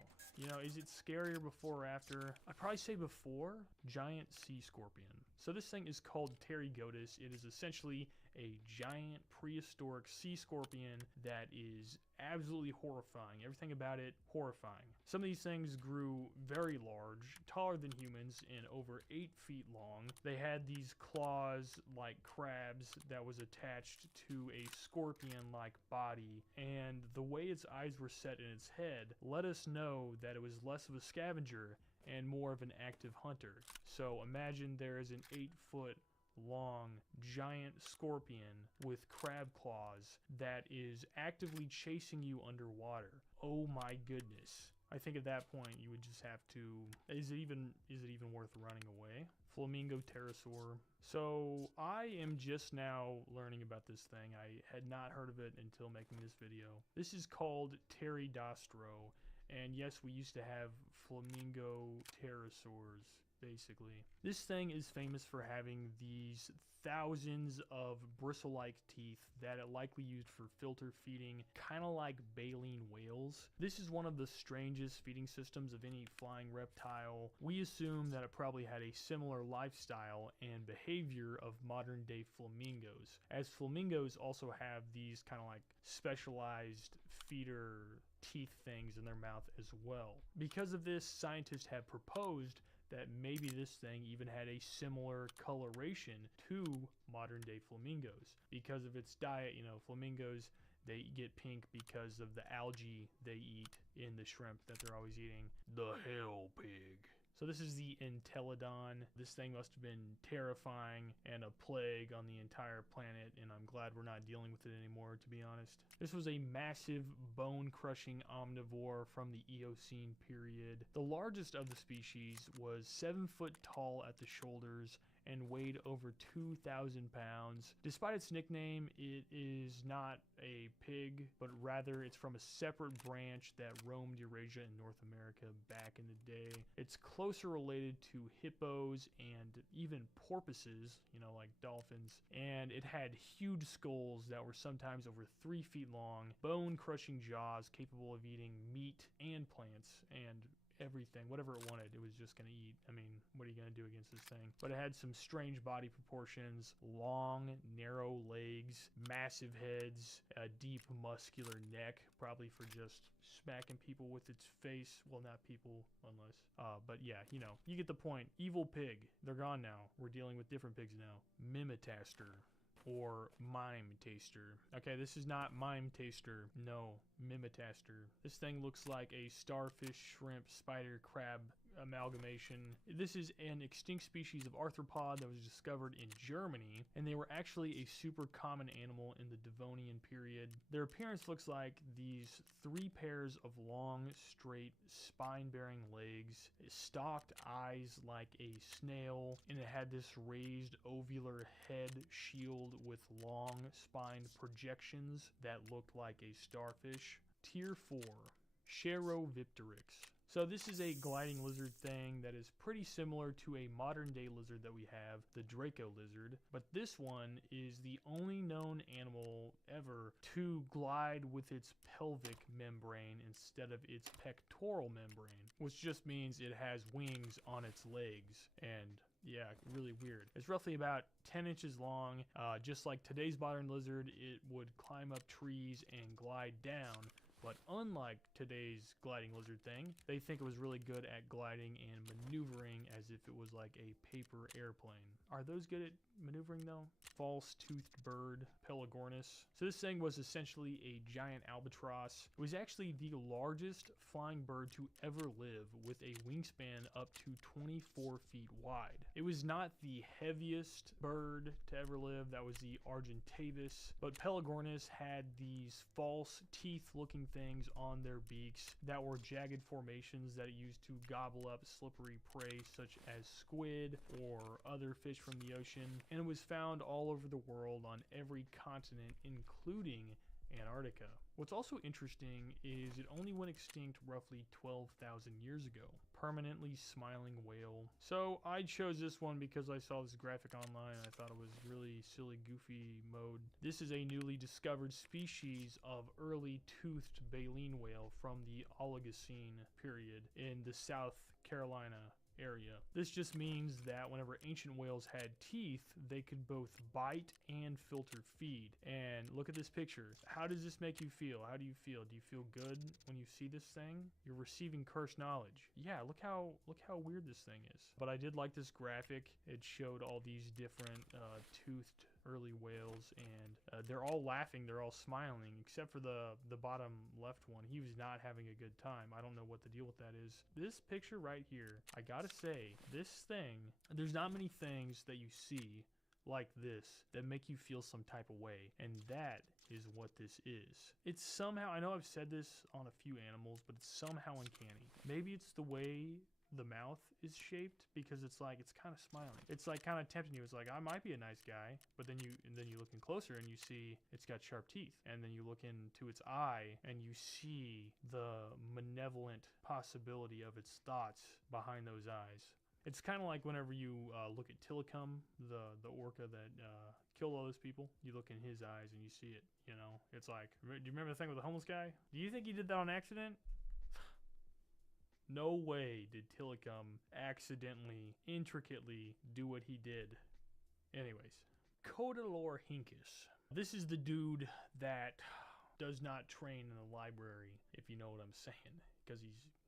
is it scarier before or after? I'd probably say before. Giant sea scorpion. So this thing is called Pterygotus. It is essentially a giant prehistoric sea scorpion that is absolutely horrifying. Everything about it, horrifying. Some of these things grew very large, taller than humans, and over 8 feet long. They had these claws like crabs that was attached to a scorpion-like body, and the way its eyes were set in its head let us know that it was less of a scavenger and more of an active hunter. So imagine there is an 8-foot long giant scorpion with crab claws that is actively chasing you underwater. Oh my goodness. I think at that point you would just have to, is it even worth running away? Flamingo pterosaur. So I am just now learning about this thing. I had not heard of it until making this video. This is called Pteridostro. And yes, we used to have flamingo pterosaurs, basically. This thing is famous for having these thousands of bristle-like teeth that it likely used for filter feeding, kind of like baleen whales. This is one of the strangest feeding systems of any flying reptile. We assume that it probably had a similar lifestyle and behavior of modern-day flamingos, as flamingos also have these kind of like specialized feeder teeth things in their mouth as well. Because of this, scientists have proposed that maybe this thing even had a similar coloration to modern day flamingos. Because of its diet, flamingos, they get pink because of the algae they eat in the shrimp that they're always eating. The hell pig. So this is the Entelodon. This thing must have been terrifying and a plague on the entire planet, and I'm glad we're not dealing with it anymore, to be honest. This was a massive bone-crushing omnivore from the Eocene period. The largest of the species was 7 foot tall at the shoulders and weighed over 2,000 pounds. Despite its nickname, it is not a pig, but rather it's from a separate branch that roamed Eurasia and North America back in the day. It's closer related to hippos and even porpoises, like dolphins, and it had huge skulls that were sometimes over 3 feet long, bone-crushing jaws capable of eating meat and plants, and everything, whatever it wanted, it was just going to eat. I mean, what are you going to do against this thing? But it had some strange body proportions, long, narrow legs, massive heads, a deep, muscular neck, probably for just smacking people with its face. Well, not people, unless. But yeah, you get the point. Evil pig. They're gone now. We're dealing with different pigs now. Mimetaster. or mime taster. Okay, this is not mime taster. No, mimetaster. This thing looks like a starfish, shrimp, spider, crab amalgamation. This is an extinct species of arthropod that was discovered in Germany, and they were actually a super common animal in the Devonian period. Their appearance looks like these 3 pairs of long, straight, spine-bearing legs, stalked eyes like a snail, and it had this raised ovular head shield with long spine projections that looked like a starfish. Tier 4, Cherovipteryx. So this is a gliding lizard thing that is pretty similar to a modern day lizard that we have, the Draco lizard, but this one is the only known animal ever to glide with its pelvic membrane instead of its pectoral membrane, which just means it has wings on its legs. And yeah, really weird. It's roughly about 10 inches long. Just like today's modern lizard, it would climb up trees and glide down. But unlike today's gliding lizard thing, they think it was really good at gliding and maneuvering as if it was like a paper airplane. Are those good at maneuvering though? False-toothed bird, Pelagornis. So this thing was essentially a giant albatross. It was actually the largest flying bird to ever live, with a wingspan up to 24 feet wide. It was not the heaviest bird to ever live. That was the Argentavis. But Pelagornis had these false teeth-looking things on their beaks that were jagged formations that it used to gobble up slippery prey such as squid or other fish from the ocean, and it was found all over the world on every continent, including Antarctica. What's also interesting is it only went extinct roughly 12,000 years ago. Permanently smiling whale. So I chose this one because I saw this graphic online and I thought it was really silly, goofy mode. This is a newly discovered species of early toothed baleen whale from the Oligocene period in the South Carolina area. This just means that whenever ancient whales had teeth, they could both bite and filter feed. And look at this picture. How does this make you feel? How do you feel? Do you feel good when you see this thing? You're receiving cursed knowledge. Yeah, look how weird this thing is. But I did like this graphic. It showed all these different toothed early whales, and they're all laughing, they're all smiling, except for the bottom left one. He was not having a good time. I don't know what the deal with that is. This picture right here, I gotta say, this thing, there's not many things that you see like this that make you feel some type of way, and that is what this is. It's somehow, I know I've said this on a few animals, but it's somehow uncanny. Maybe it's the way the mouth is shaped, because it's like, it's kind of smiling. It's like kind of tempting you. It's like, I might be a nice guy, but then you look in closer and you see it's got sharp teeth, and then you look into its eye and you see the malevolent possibility of its thoughts behind those eyes. It's kind of like whenever you look at Tilikum, the orca that killed all those people. You look in his eyes and you see it, you know? It's like, do you remember the thing with the homeless guy? Do you think he did that on accident? No way did Tilikum accidentally, intricately do what he did. Anyways, Codalorhynchus. This is the dude that does not train in the library, if you know what I'm saying, because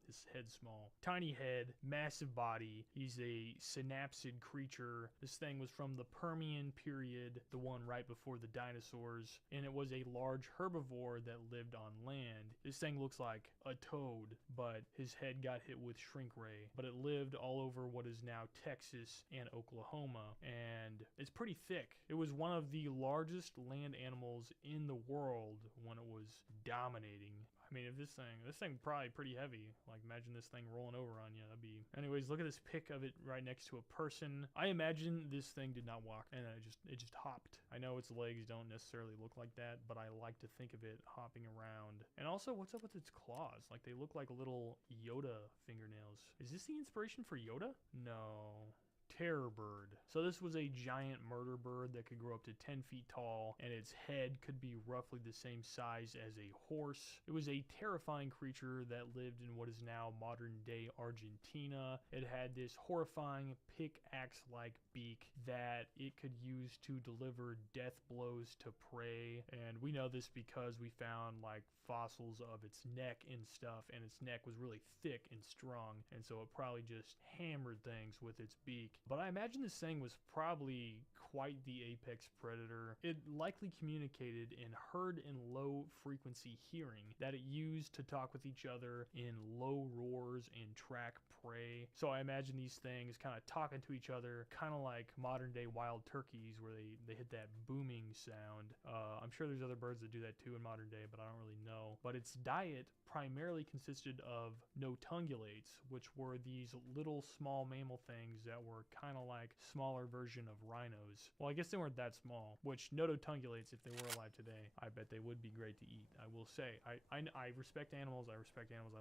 his head's small. Tiny head, massive body. He's a synapsid creature. This thing was from the Permian period, the one right before the dinosaurs, and it was a large herbivore that lived on land. This thing looks like a toad, but his head got hit with shrink ray. But it lived all over what is now Texas and Oklahoma, and it's pretty thick. It was one of the largest land animals in the world when it was dominating. I mean, if this thing probably pretty heavy. Like, imagine this thing rolling over on you. That'd be... Anyways, look at this pic of it right next to a person. I imagine this thing did not walk, and it just hopped. I know its legs don't necessarily look like that, but I like to think of it hopping around. And also, what's up with its claws? Like, they look like little Yoda fingernails. Is this the inspiration for Yoda? No. Terror bird. So this was a giant murder bird that could grow up to 10 feet tall, and its head could be roughly the same size as a horse. It was a terrifying creature that lived in what is now modern day Argentina. It had this horrifying pickaxe-like beak that it could use to deliver death blows to prey, and we know this because we found like fossils of its neck and stuff, and its neck was really thick and strong, and so it probably just hammered things with its beak. But I imagine this thing was probably quite the apex predator. It likely communicated and heard in low frequency hearing that it used to talk with each other in low roars and track prey. So I imagine these things kind of talking to each other, kind of like modern day wild turkeys where they hit that booming sound. I'm sure there's other birds that do that too in modern day, but I don't really know. But its diet primarily consisted of notungulates, which were these little small mammal things that were kind of like smaller version of rhinos. Well, I guess they weren't that small, which notungulates, if they were alive today, I bet they would be great to eat. I will say, I respect animals, I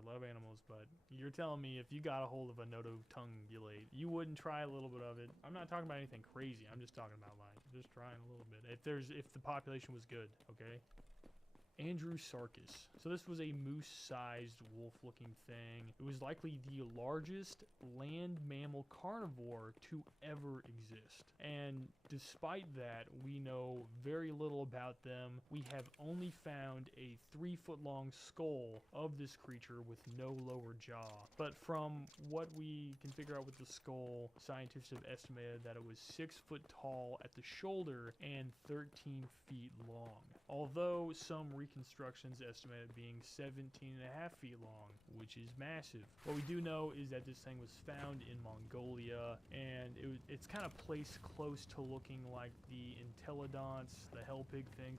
love animals, but you're telling me if you got a hold of a nototungulate, you wouldn't try a little bit of it. I'm not talking about anything crazy, I'm just talking about like, just trying a little bit. If the population was good, okay? Andrewsarchus. So this was a moose-sized wolf-looking thing. It was likely the largest land mammal carnivore to ever exist. And despite that, we know very little about them. We have only found a 3-foot-long skull of this creature with no lower jaw. But from what we can figure out with the skull, scientists have estimated that it was 6 foot tall at the shoulder and 13 feet long. Although some reconstructions estimate it being 17.5 feet long, which is massive. What we do know is that this thing was found in Mongolia, and it's kind of placed close to looking like the Entelodonts, the hell pig thing.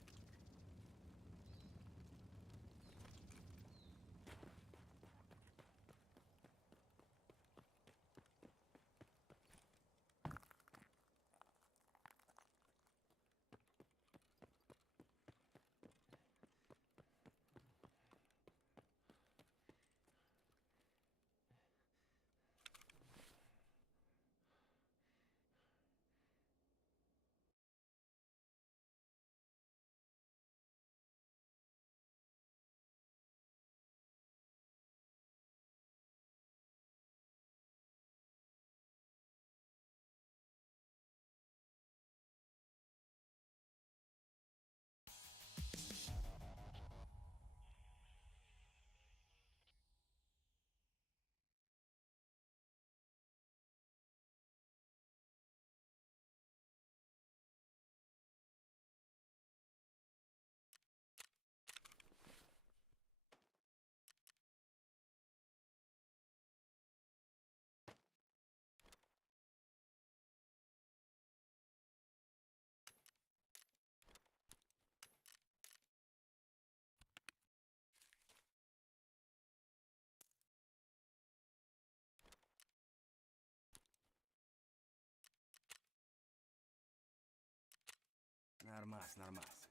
Nada más, nada más.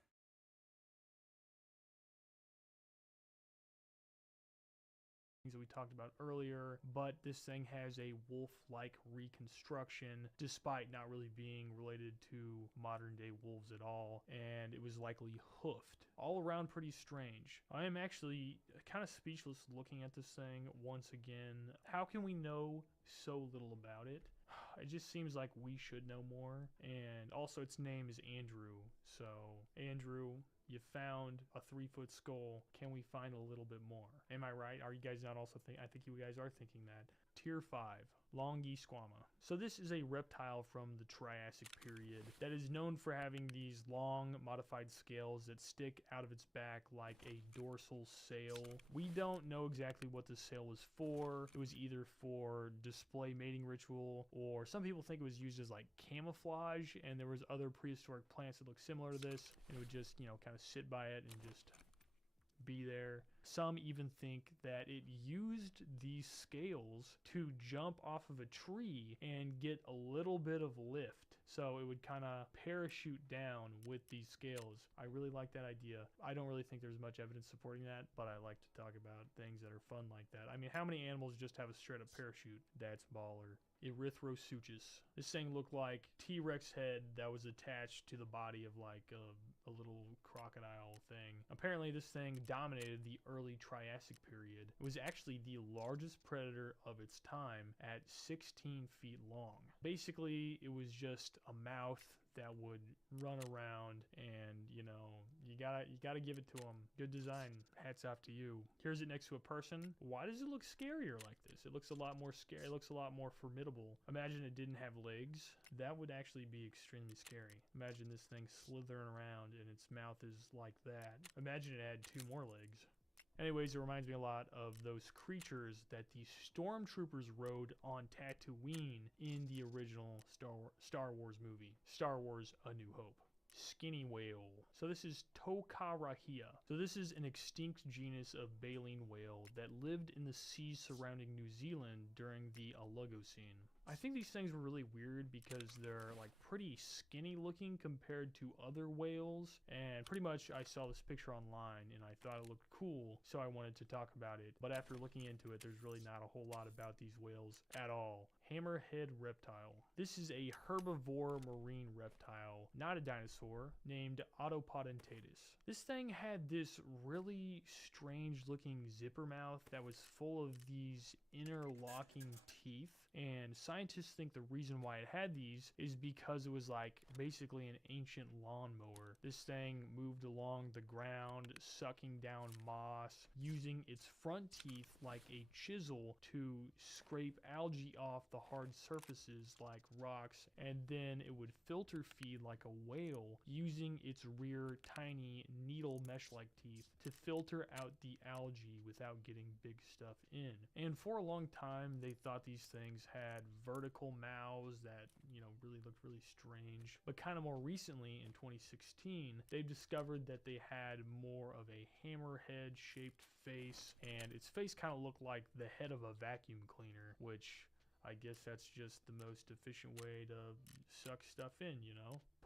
That we talked about earlier, but this thing has a wolf-like reconstruction despite not really being related to modern day wolves at all, and it was likely hoofed. All around pretty strange. I am actually kind of speechless looking at this thing once again. How can we know so little about it? It just seems like we should know more, and also its name is Andrew, so Andrew, you found a 3-foot skull. Can we find a little bit more? Am I right? Are you guys not also thinking? I think you guys are thinking that. Tier 5, Longisquama. So this is a reptile from the Triassic period that is known for having these long modified scales that stick out of its back like a dorsal sail. We don't know exactly what the sail was for. It was either for display mating ritual, or some people think it was used as like camouflage, and there was other prehistoric plants that look similar to this, and it would just, you know, kind of sit by it and just be there. Some even think that it used these scales to jump off of a tree and get a little bit of lift. So it would kind of parachute down with these scales. I really like that idea. I don't really think there's much evidence supporting that, but I like to talk about things that are fun like that. I mean, how many animals just have a straight up parachute? That's baller. Erythrosuchus. This thing looked like T-Rex head that was attached to the body of like a little crocodile thing. Apparently this thing dominated the early Triassic period. It was actually the largest predator of its time at 16 feet long. Basically, it was just a mouth that would run around, and you gotta give it to them. Good design. Hats off to you. Here's it next to a person. Why does it look scarier like this? It looks a lot more scary. It looks a lot more formidable. Imagine it didn't have legs. That would actually be extremely scary. Imagine this thing slithering around and its mouth is like that. Imagine it had 2 more legs. Anyways, it reminds me a lot of those creatures that the stormtroopers rode on Tatooine in the original Star Wars movie, Star Wars A New Hope. Skinny whale. So this is Tokarahia. So this is an extinct genus of baleen whale that lived in the seas surrounding New Zealand during the Oligocene. I think these things were really weird because they're like pretty skinny looking compared to other whales, and pretty much I saw this picture online and I thought it looked cool, so I wanted to talk about it. But after looking into it, there's really not a whole lot about these whales at all. Hammerhead reptile. This is a herbivore marine reptile, not a dinosaur, named Autopodentatus. This thing had this really strange looking zipper mouth that was full of these interlocking teeth, and scientists think the reason why it had these is because it was like basically an ancient lawnmower. This thing moved along the ground, sucking down moss, using its front teeth like a chisel to scrape algae off the hard surfaces like rocks, and then it would filter feed like a whale, using its rear tiny needle mesh-like teeth to filter out the algae without getting big stuff in. And for a long time, they thought these things had vertical mouths that, really looked really strange. But kind of more recently, in 2016, they discovered that they had more of a hammerhead-shaped face, and its face kind of looked like the head of a vacuum cleaner, which I guess that's just the most efficient way to suck stuff in,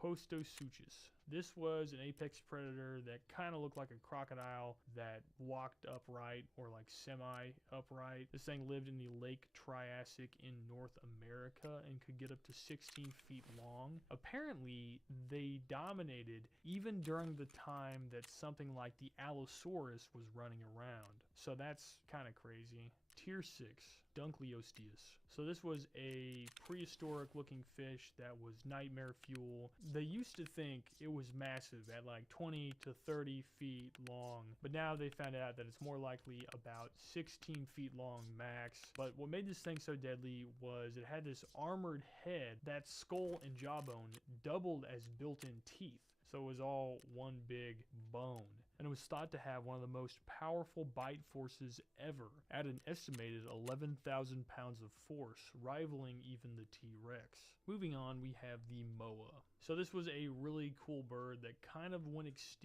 Postosuchus. This was an apex predator that kind of looked like a crocodile that walked upright or like semi-upright. This thing lived in the late Triassic in North America and could get up to 16 feet long. Apparently, they dominated even during the time that something like the Allosaurus was running around. So that's kind of crazy. Tier 6, Dunkleosteus. So this was a prehistoric looking fish that was nightmare fuel. They used to think it was massive at like 20 to 30 feet long, but now they found out that it's more likely about 16 feet long max. But what made this thing so deadly was it had this armored head that skull and jawbone doubled as built-in teeth. So it was all one big bone. And it was thought to have one of the most powerful bite forces ever, at an estimated 11,000 pounds of force, rivaling even the T-Rex. Moving on, we have the moa. So this was a really cool bird that kind of went extinct